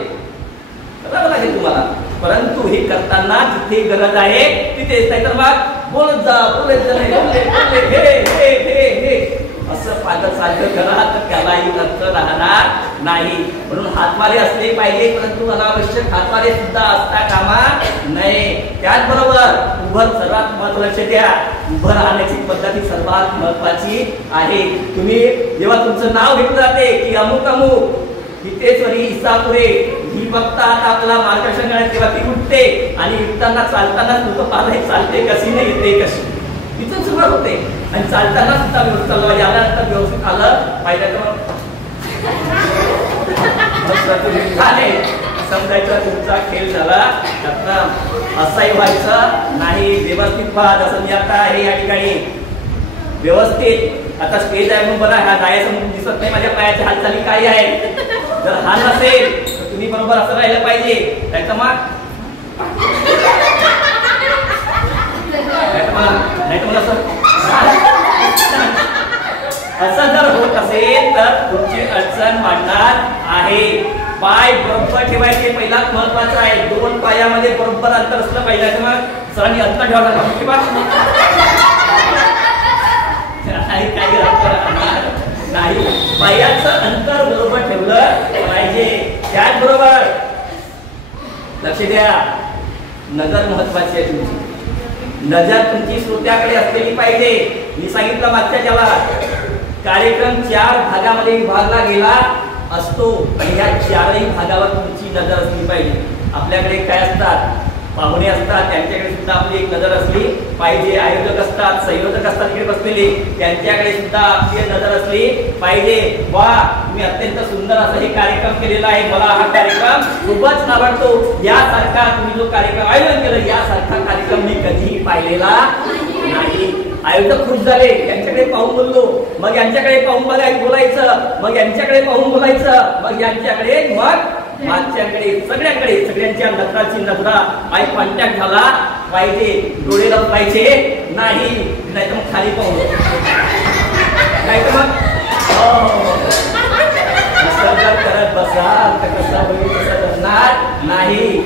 करावं लागेल तुम्हाला. परंतु हे करताना जिथे गरज आहे तिथेच, नाहीतर मग बोलत जा, बोलत हे असं पागल सारखं करा तर त्यालाही अर्थ राहणार नाही. म्हणून हातवारे असले पाहिजे, परंतु अनावश्यक हातवारे सुद्धा असता कामा नये. त्याचबरोबर उभं सर्वात महत्त्वाचं लक्ष द्या, उभं राहण्याची पद्धती सर्वात महत्वाची आहे. तुम्ही जेव्हा तुमचं नाव घेतलं जाते की अमुक अमुक हितेश्वरी इसापुरे, ही बघता आता आपल्याला मार्गदर्शन करण्यात तेव्हा ती उठते आणि उठताना चालताना लोक पाहते चालते कशी, नाही येते कशी, तिथून सुरुवात होते. आणि चालताना सुद्धा व्यवस्थित चाललं, यानंतर व्यवस्थित आलं पाहिजे समजायचा तुमचा खेळ झाला. असंही व्हायचं नाही, व्यवस्थित व्हा. जसं मी आता आहे या ठिकाणी व्यवस्थित, आता स्टेज आहे म्हणून बघा, ह्या जायचं दिसत नाही माझ्या पायाची हालचाली काय आहे. जर हा नसेल तर तुम्ही बरोबर असं राहिलं पाहिजे. नाही तर मग असं जर होत असेल तर तुमची अडचण वाढणार आहे. पाय बरोबर ठेवायचे पहिलाच महत्वाचं आहे. दोन पायामध्ये बरोबर अंतर असलं पाहिजे. मग सरांनी अंतर ठेवायला नाही, पायाचं अंतर बरोबर ठेवलं पाहिजे. त्याचबरोबर लक्ष द्या, नजर महत्वाची आहे. तुमची नजर तुमची श्रोत्याकडे असलेली पाहिजे. मी सांगितलं मागच्या ज्याला कार्यक्रम 4 भागामध्ये विभागला गेला असतो आणि या 4ही भागावर तुमची नजर असली पाहिजे. आपल्याकडे काय असतात, पाहुणे असतात, त्यांच्याकडे सुद्धा आपली एक नजर असली पाहिजे. आयोजक असतात, संयोजक असतात इकडे बसलेले, त्यांच्याकडे सुद्धा आपली नजर असली पाहिजे. वा, तुम्ही अत्यंत सुंदर असं हे कार्यक्रम केलेला आहे, मला हा कार्यक्रम खूपच आवडतो. यासारखा तुम्ही जो कार्यक्रम आयोजन केलं, यासारखा कार्यक्रम मी कधीही पाहिलेला नाही. आयोजक खुश झाले, यांच्याकडे पाहून बोललो, मग यांच्याकडे पाहून बोलायचं, मग यांच्याकडे पाहून बोलायचं, मग यांच्याकडे, मग मागच्याकडे, सगळ्यांच्या नजराची नजरा आय कॉन्टॅक्ट झाला पाहिजे. डोळे लपवायचे नाही, नाहीतर मग खाली पाहून, नाहीतर मग करत बसाल तर कसं होईल, तसं करणार नाही.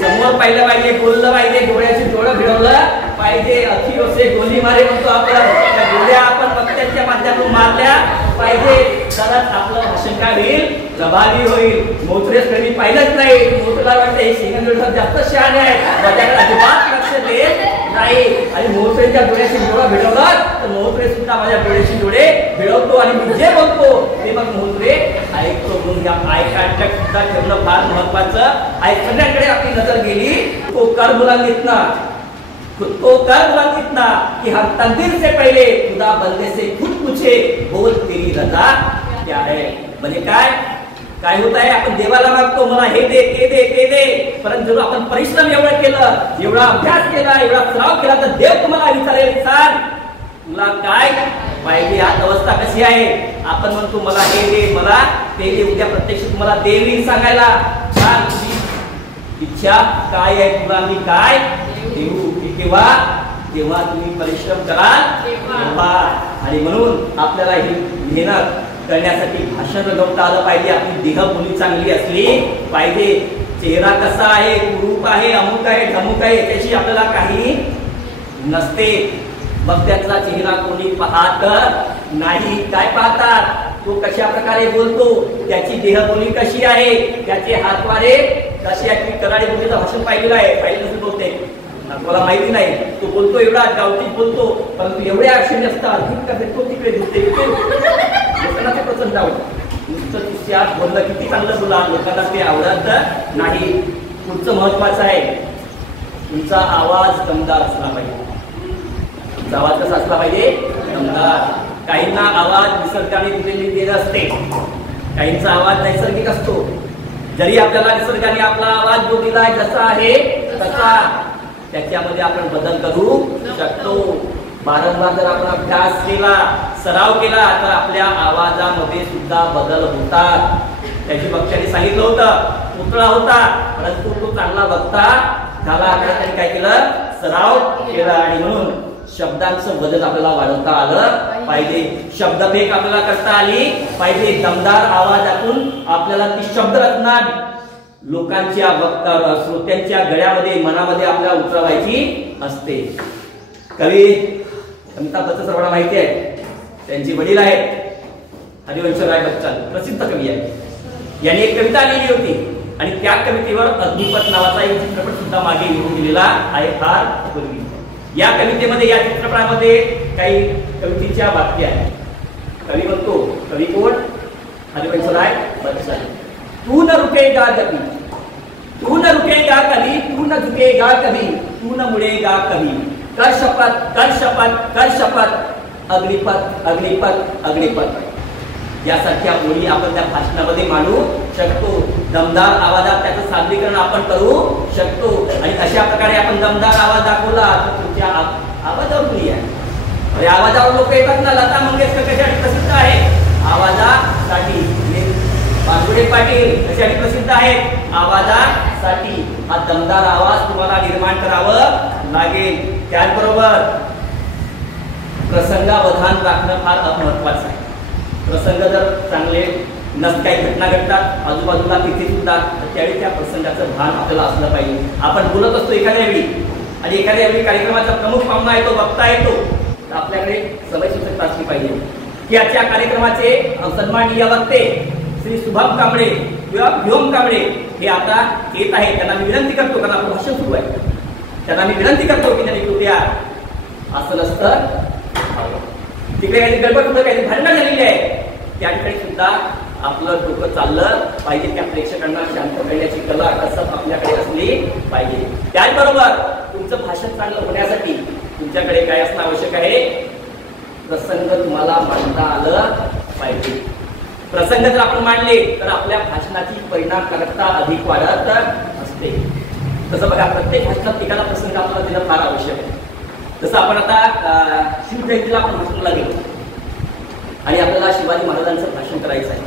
समोर पाहिलं पाहिजे, बोललं पाहिजे, डोळ्याची डोळं भिडवलं पाहिजे. अखी असे गोली मारे म्हणतो आपण, त्या गोळ्या आपण वक्त्यांच्या माध्यमातून मारल्या पाहिजे, तरच आपलं भाषण काय होईल, प्रभावी होईल. मोत्रेस कधी पाहिलंच नाही. मोत्रेला वाटतं हे सिंगल जास्त शहाणे आहे, माझ्याकडे अजिबात लक्ष देत नाही. आणि मोत्रेच्या डोळ्याशी डोळा भिडवला तर मोत्रे सुद्धा माझ्या डोळ्याशी डोळे भिडवतो आणि मी जे बोलतो ते मग मोत्रे ऐकतो. म्हणून या आय कॉन्टॅक्ट सुद्धा ठेवणं फार महत्वाचं. ऐकण्याकडे आपली नजर गेली तो कर बुलंद इतना, तो कर बुलंद इतना कि हम तकदीर से पहले खुदा बंदे से खुद पूछे बोल तेरी रजा क्या है. म्हणजे काय होत आहे, आपण देवाला मागतो मला हे दे ते दे ते दे, परंतु जर आपण परिश्रम एवढा केलं, एवढा अभ्यास केला, एवढा सराव केला तर देव तुम्हाला विचारेल सांग तुला काय पाहिजे. आज अवस्था कशी आहे, आपण म्हणतो मला हे दे मला ते दे, उद्या प्रत्यक्ष तुम्हाला देवी सांगायला सांग तुझी इच्छा काय आहे, तुला मी काय देऊ. तेव्हा तुम्ही परिश्रम कराल तेव्हा. आणि म्हणून आपल्याला ही मेहनत करण्यासाठी भाषण रंगवता आलं पाहिजे. आपली देहबोली चांगली असली पाहिजे. चेहरा कसा आहे, कुरूप आहे, अमुक आहे, ढमुक आहे त्याची आपल्याला काही नसते. मग त्याचा चेहरा कोणी पाहत नाही. काय पाहतात, तो कशा प्रकारे बोलतो, त्याची देहबोली कशी आहे, त्याचे हातवारे कसे आहेत. मी कराडी बोलीचं भाषण पाहिलेलं आहे, पाहिलं कसं बोलते मला माहिती नाही. तो बोलतो एवढा गावठीत बोलतो, परंतु एवढ्या अक्षरे असतात तो तिकडे दिसते. लोकांना ते पसंत आवडतं. नुसतं तिच्यात बोललं किती चांगलं बोला, लोकांना ते आवडत नाही. पुढचं महत्वाचं आहे, तुमचा आवाज दमदार असला पाहिजे. तुमचा आवाज कसा असला पाहिजे, दमदार. काहींना आवाज निसर्गाने दिलेली देण असते, काहींचा आवाज नैसर्गिक असतो. जरी आपल्याला निसर्गाने आपला आवाज जो दिलाय जसा आहे तसा, त्याच्यामध्ये आपण बदल करू शकतो. वारंवार जर आपण अभ्यास केला, सराव केला तर आपल्या आवाजामध्ये सुद्धा बदल होतात. त्याची वक्त्याने सांगितलं होतं, पुतळा होता परंतु तो चांगला वक्ता झाला. त्याने काय केलं, सराव केला. आणि म्हणून शब्दांचं वजन आपल्याला वाढवता आलं पाहिजे. शब्दफेक आपल्याला करता आली पाहिजे. दमदार आवाजातून आपल्याला ती शब्दरत्ना लोकांच्या श्रोत्यांच्या गळ्यामध्ये मनामध्ये आपल्याला उतरवायची असते. कवी अमिताभ बच्चन सर्वांना माहिती आहे, त्यांचे वडील आहेत हरिवंशराय बच्चन, प्रसिद्ध कवी आहे. यांनी एक कविता लिहिली होती आणि त्या कवितेवर अग्निपथ नावाचा एक चित्रपट सुद्धा मागे येऊन दिलेला आहे फार पूर्वी. या कवितेमध्ये, या चित्रपटामध्ये काही कवितेच्या वाक्य आहेत. कवी म्हणतो, कवी कोण, हरिवंशराय बच्चन. तू न रुकेगा कभी, तू न रुकेगा कभी, तू न झुकेगा कभी, तू न मुड़ेगा कभी, कर शपथ कर शपथ कर शपथ, अग्निपथ अग्निपथ अग्निपथ. यासारख्या ओळी आपण त्या भाषणामध्ये मांडू शकतो. दमदार आवाजात त्याचं सादरीकरण आपण करू शकतो. आणि अशा प्रकारे आपण दमदार आवाज दाखवला तर तुमच्या आवाजावर क्रिया आहे. अरे आवाजावर लोक येतात ना. लता मंगेशकर कशासाठी प्रसिद्ध आहे, आवाजासाठी. बासुडे पाटील कशासाठी प्रसिद्ध आहेत, आवाजासाठी. हा दमदार आवाज तुम्हाला निर्माण करावं लागेल. त्याचबरोबर प्रसंगावधान राखणं फार महत्वाचं आहे. प्रसंग जर चांगले काही घटना घडतात आजूबाजूला तिथे सुद्धा, त्यावेळी त्या प्रसंगाचं भान आपल्याला असलं पाहिजे. आपण बोलत असतो एखाद्या वेळी आणि एखाद्या वेळी कार्यक्रमाचा प्रमुख पाहुणा येतो, वक्ता येतो, तर आपल्याकडे सवय सुचकता असली पाहिजे की आजच्या कार्यक्रमाचे सन्माननीय वक्ते श्री शुभम कांबळे किंवा व्योम कांबळे हे आता येत आहेत. त्यांना मी विनंती करतो, कारण आपलं भाषण सुरू आहे, त्यांना मी विनंती करतो की त्यांनी कृपया असं नसतं. तिकडे काही गडबड होतं, काही भांडण झालेली आहे, त्या ठिकाणी सुद्धा आपलं डोकं चाललं पाहिजे. त्या प्रेक्षकांना शांत करण्याची कला कसं आपल्याकडे असली पाहिजे. त्याचबरोबर तुमचं भाषण चांगलं होण्यासाठी तुमच्याकडे काय असणं आवश्यक आहे, प्रसंग तुम्हाला मांडता आलं पाहिजे. प्रसंग जर आपण मांडले तर आपल्या भाषणाची परिणामकारकता अधिक वाढत असते. तसं बघा, प्रत्येक भाषणात एखादा प्रसंग आपल्याला देणं फार आवश्यक आहे. जसं आपण आता शिवजयंतीला आपण भाषणाला गेलो आणि आपल्याला शिवाजी महाराजांचं भाषण करायचं आहे,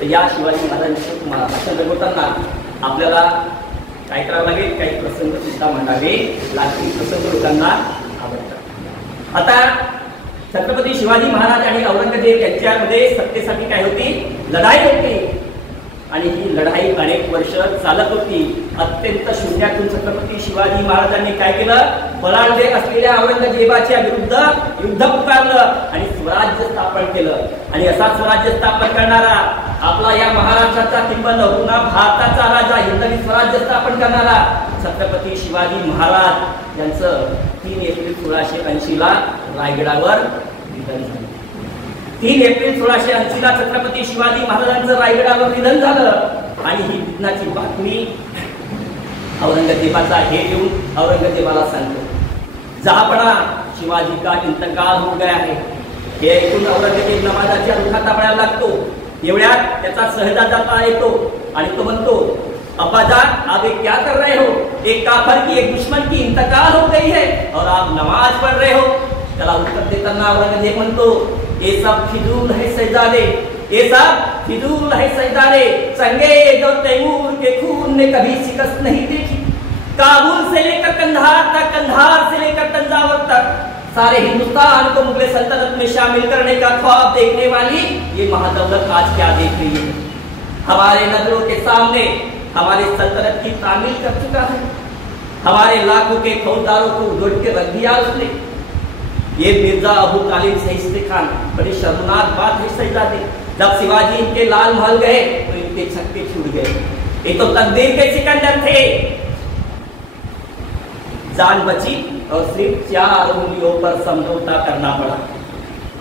तर या शिवाजी महाराजांचं भाषण रंगवताना आपल्याला काय करावं लागेल, काही प्रसंग सुद्धा मांडावे लागतील. प्रसंग लोकांना आवडतात. आता छत्रपती शिवाजी महाराज आणि औरंगजेब यांच्यामध्ये सत्तेसाठी काय होती, लढाई होती. लढाई अनेक वर्ष चालत होती. अत्यंत शून्यातून छत्रपती शिवाजी महाराजांनी काय केलं, बलाढ्य असलेल्या औरंगजेबाच्या विरुद्ध युद्ध पुकारलं आणि स्वराज्य स्थापन केलं. आणि असा स्वराज्य स्थापन करणारा आपला या महाराष्ट्राचा किंबहुना पुन्हा भारताचा राजा, हिंदवी स्वराज्य स्थापन करणारा छत्रपती शिवाजी महाराज यांचं 3 एप्रिल 1680 ला रायगडावर निधन झालं. 3 एप्रिल 1680 ला छत्रपती शिवाजी महाराजांचं रायगडावर निधन झालं. आणि ही निधनाची बातमी औरंगजेबाचा हे येऊन औरंगजेबाला सांगतो. जहापणा शिवाजी का इंतकाल हो गया है. हे ऐकून औरंगजेब नमाजाच्या रुखात आपल्याला लागतो. एवढ्यात त्याचा सहजादा येतो आणि तो म्हणतो, अब्बाजान आप ये क्या कर रहे हो, एक काफर की एक दुश्मन की इंतकाल हो गई है और आप नमाज पढ़ रहे हो. त्याला उत्तर देताना औरंगजेब म्हणतो, ये सब फिजूल है शहजादे, ये सब फिजूल है शहजादे. चंगेज और तैमूर के खून ने कभी शिकस्त नहीं देखी. काबुल से लेकर कंधार तक, कंधार से लेकर तंजावर तक सारे हिंदुस्तान को मुगल सल्तनत में शामिल करने का ख्वाब देखने वाली ये महादौलत आज क्या देख रही है. हमारे नजरों के सामने हमारे सल्तनत की तामील कर चुका है. हमारे लाखों के फौजदारों को उड़ोड़ के रख दिया उसने. ये मिर्जा अबू तालिब सहीस्ते खान, बड़ी शर्मनाक बात है शहजादे. जब शिवाजी इनके लाल महल गए तो इनके छक्के छूट गए. ये तो तकदीर के सिकंदर थे. जान बची और सिर्फ 4 उंगलियों पर समझौता करना पड़ा.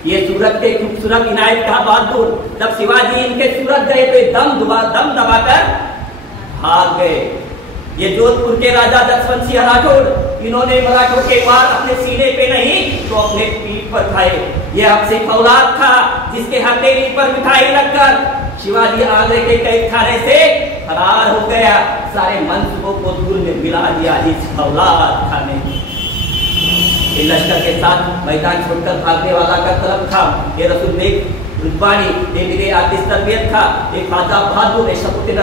ये सूरत के खूबसूरत इनायत का बहादुर जब शिवाजी इनके सूरत गए तो दम दबाकर भाग गए. ये जोधपुर के राजा जसवंत सिंह राठौड़, इन्होंने मराठों के वार अपने सीने पे नहीं तो अपने पीठ पर खाए. ये आपसे औलाद था जिसके हथेली पर मिठाई रखकर शिवाजी आगरे के कैद खाने से फरार हो गया. सारे मंसूबों को धूल में मिला दिया इस औलाद खाने. ये लश्कर के साथ मैदान छोड़कर भागने वाला का तरफ था. ये रसूल बेग रुद्बानी, ये मेरे आतिश तरबियत था. एक ख्वाजा बहादुर, एक शकुते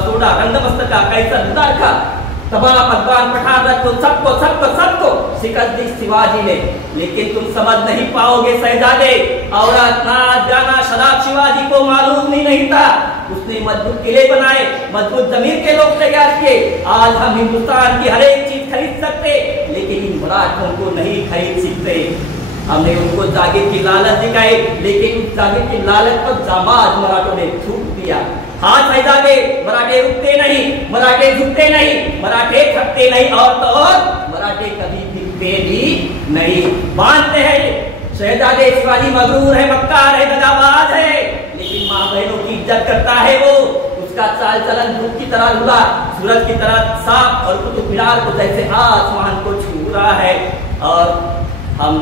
सोडा रंगमस्तका कैसर मुदार का तबाला पकवान पठान रख तो सबको सबको सबको शिकस्त दी शिवाजी ने. लेकिन तुम समझ नहीं पाओगे शहजादे, औरत नाच गाना शराब शिवाजी को मालूम नहीं था. उसने मजबूत किले बनाए, मजबूत जमीर के लोग तैयार किए. आज हम हिंदुस्तान की हर एक चीज खरीद सकते लेकिन इन मराठों को नहीं खरीद सकते. हमने उनको जागीर की लालच दिखाई लेकिन जागीर की लालच पर जाबाज मराठों ने छूट दिया. हाँ शहजादे, मराठे रुकते नहीं, मराठे झुकते नहीं, मराठे थकते नहीं और तो और मराठे कभी बिकते भी नहीं. मानते हैं शहजादे शिवाजी मगरूर है, मक्कार है, दगाबाज है, लेकिन माँ बहनों की इज्जत करता है. वो उसका चाल चलन धूप की तरह धुला, सूरज की तरह साफ और कुतुब मीनार को जैसे आसमान को छू रहा है. और हम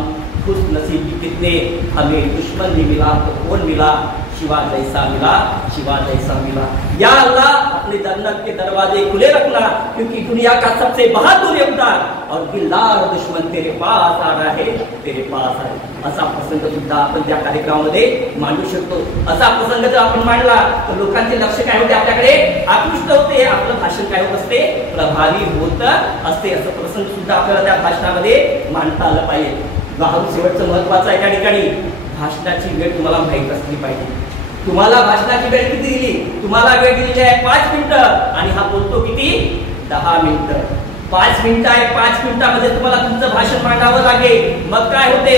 खुश नसीब की कितने, हमें दुश्मन भी मिला तो कौन मिला, शिवा जैसा मिला, शिवा जैसा मिला. या अल्लाह अपने जन्नत के दरवाजे खुले रखना क्योंकि दुनिया का सबसे बहादुर योद्धा और दिलदार दुश्मन तेरे पास आ रहा है, तेरे पास आहे. असा प्रसंग सुद्धा आपण त्या कार्यक्रमामध्ये मांडू शकतो. असा प्रसंग जर आपण मांडला तर लोकांचे लक्ष काय होते, आपल्याकडे आकृष्ट होते, आपलं भाषण काय होत असते, प्रभावी होत असते. असं प्रसंग सुद्धा आपल्याला त्या भाषणामध्ये मांडता आलं पाहिजे. शेवटचं महत्वाचं आहे त्या ठिकाणी भाषणाची वेळ तुम्हाला माहित असली पाहिजे. तुम्हाला भाषणाची वेळ किती दिली, तुम्हाला वेळ दिलेली आहे 5 मिनिटं आणि हा बोलतो किती 10 मिनिटं. 5 मिनिटं आहे, 5 मिनिटामध्ये तुम्हाला तुमचं भाषण मांडावं लागेल. मग काय होते,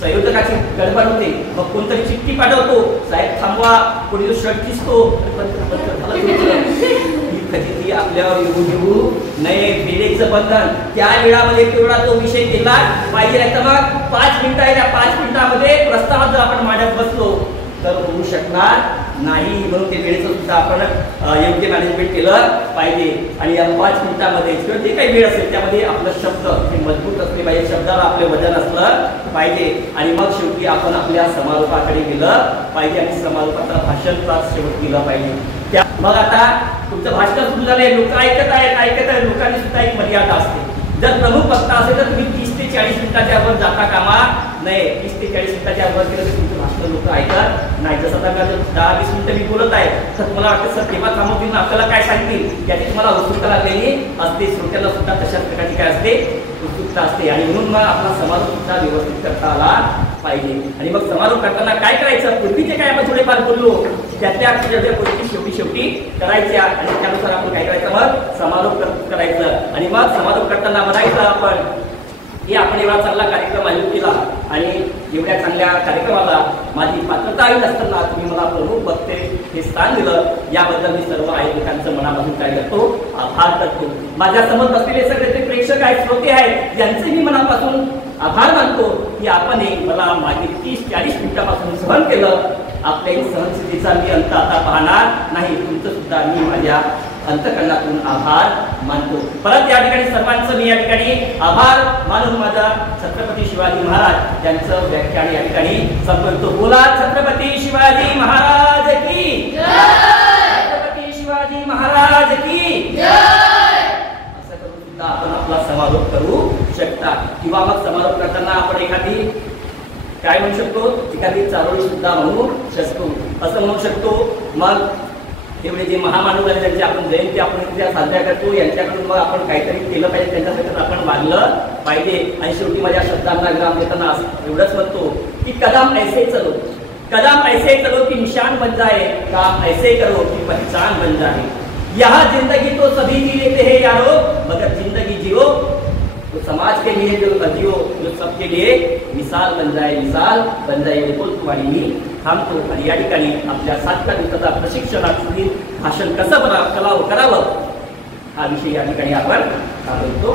संयोजकाची गडबड होते. मग कोणतरी चिठ्ठी पाठवतो, साहेब थांबवा, कोणी जो शर्ट दिसतो कधी आपल्यावर येऊ नये, वेळेचं बंधन. त्या वेळामध्ये तेवढा तो विषय केला पाहिजे. नाही तर मग 5 मिनिटं आहे, त्या 5 मिनिटामध्ये प्रस्ताव जर आपण मांडत बसलो तर होऊ शकणार नाही. म्हणून ते वेळेचं सुद्धा आपण योग्य मॅनेजमेंट केलं पाहिजे. आणि या 5 मिनिटामध्ये किंवा जे काही वेळ असेल त्यामध्ये आपलं शब्द हे मजबूत असले पाहिजे, शब्दाला आपले वजन असलं पाहिजे. आणि मग शेवटी आपण आपल्या समारोपाकडे गेलं पाहिजे आणि समारोपाचा भाषणचा शेवट केलं पाहिजे. मग आता तुमचं भाषण सुरू झालंय, लोक ऐकत आहेत. लोकांनी सुद्धा एक मर्यादा असते. जर प्रमुख वक्ता असेल तर तुम्ही 30 ते 40 मिनिटाच्या वर जाता कामा नाही. 30 ते 40 मिनिटाच्या वर केलं तर तुमचं भाषण लोक ऐकत नाही. जसं आता 10-20 मिनिटं मी बोलत आहे तर तुम्हाला वाटतं सर तेव्हा थांबवतील ना, आपल्याला काय सांगतील याची तुम्हाला उत्सुकता लागलेली असते. श्रोत्याला सुद्धा तशाच प्रकारची काय असते, उत्सुकता असते. आणि म्हणून मग आपला समारोप सुद्धा व्यवस्थित करता आला पाहिजे. आणि मग समारोप करताना काय करायचं, पूर्वीचे काय आपण थोडेफार बोललो त्यातल्या गोष्टी शेवटी करायच्या आणि त्यानुसार आपण काय करायचं, मग समारोप करायचं. आणि मग समारोप करताना म्हणायचं आपण की आपण एवढा चांगला कार्यक्रम आयोजित केला आणि एवढ्या चांगल्या कार्यक्रमाला माझी पात्रता आहे नसताना तुम्ही मला प्रमुख वक्ते हे स्थान दिलं, याबद्दल मी सर्व आयोजकांचं मनापासून काय करतो, आभार करतो. माझ्या समोर बसलेले सगळे ते प्रेक्षक आहेत, श्रोते आहेत, यांचे मी मनापासून आभार मानतो की आपण मला मागील 30-40 मिनिटापासून सहन केलं. आपल्याही सहनस्थितीचा मी अंत आता पाहणार नाही. तुमचं सुद्धा मी माझ्या अंतकरणातून आभार मानतो. परत या ठिकाणी सर्वांचं मी या ठिकाणी आभार मानून माझा छत्रपती शिवाजी महाराज यांचं व्याख्यान या ठिकाणी संपवतो. बोला छत्रपती शिवाजी महाराज की जय, छत्रपती शिवाजी महाराज की जय. असं करून सुद्धा आपण आपला समारोप करू शकता. किंवा मग समारोप करताना आपण एखादी काय म्हणू शकतो, एखादी चारोळी सुद्धा म्हणू शकतो. असं म्हणू शकतो. मग एवढे जे महामानव आहेत त्यांची आपण जयंती आपण इथे साजऱ्या करतो, यांच्याकडून मग आपण काहीतरी केलं पाहिजे, त्यांच्यासाठी आपण वागलं पाहिजे. आणि शेवटी माझ्या शब्दांना विराम देताना एवढंच म्हणतो की कदम ऐसे चलो, कदम ऐसे चलो की निशान बन जाए, काम ऐसे करो की पहचान बन जाए. यहाँ जिंदगी तो सभी जी लेते हैं यारो, मगर जिंदगी जियो तो समाज के लिए जो जियो, जो सबके लिए मिसाल बन जाए, मिसाल बन जाए. बोलतो आणि मी थांबतो. आणि या ठिकाणी आपल्या 7 दिवसाचा प्रशिक्षणार्थी भाषण कसं करावं हा विषय या ठिकाणी आपण बोलतो.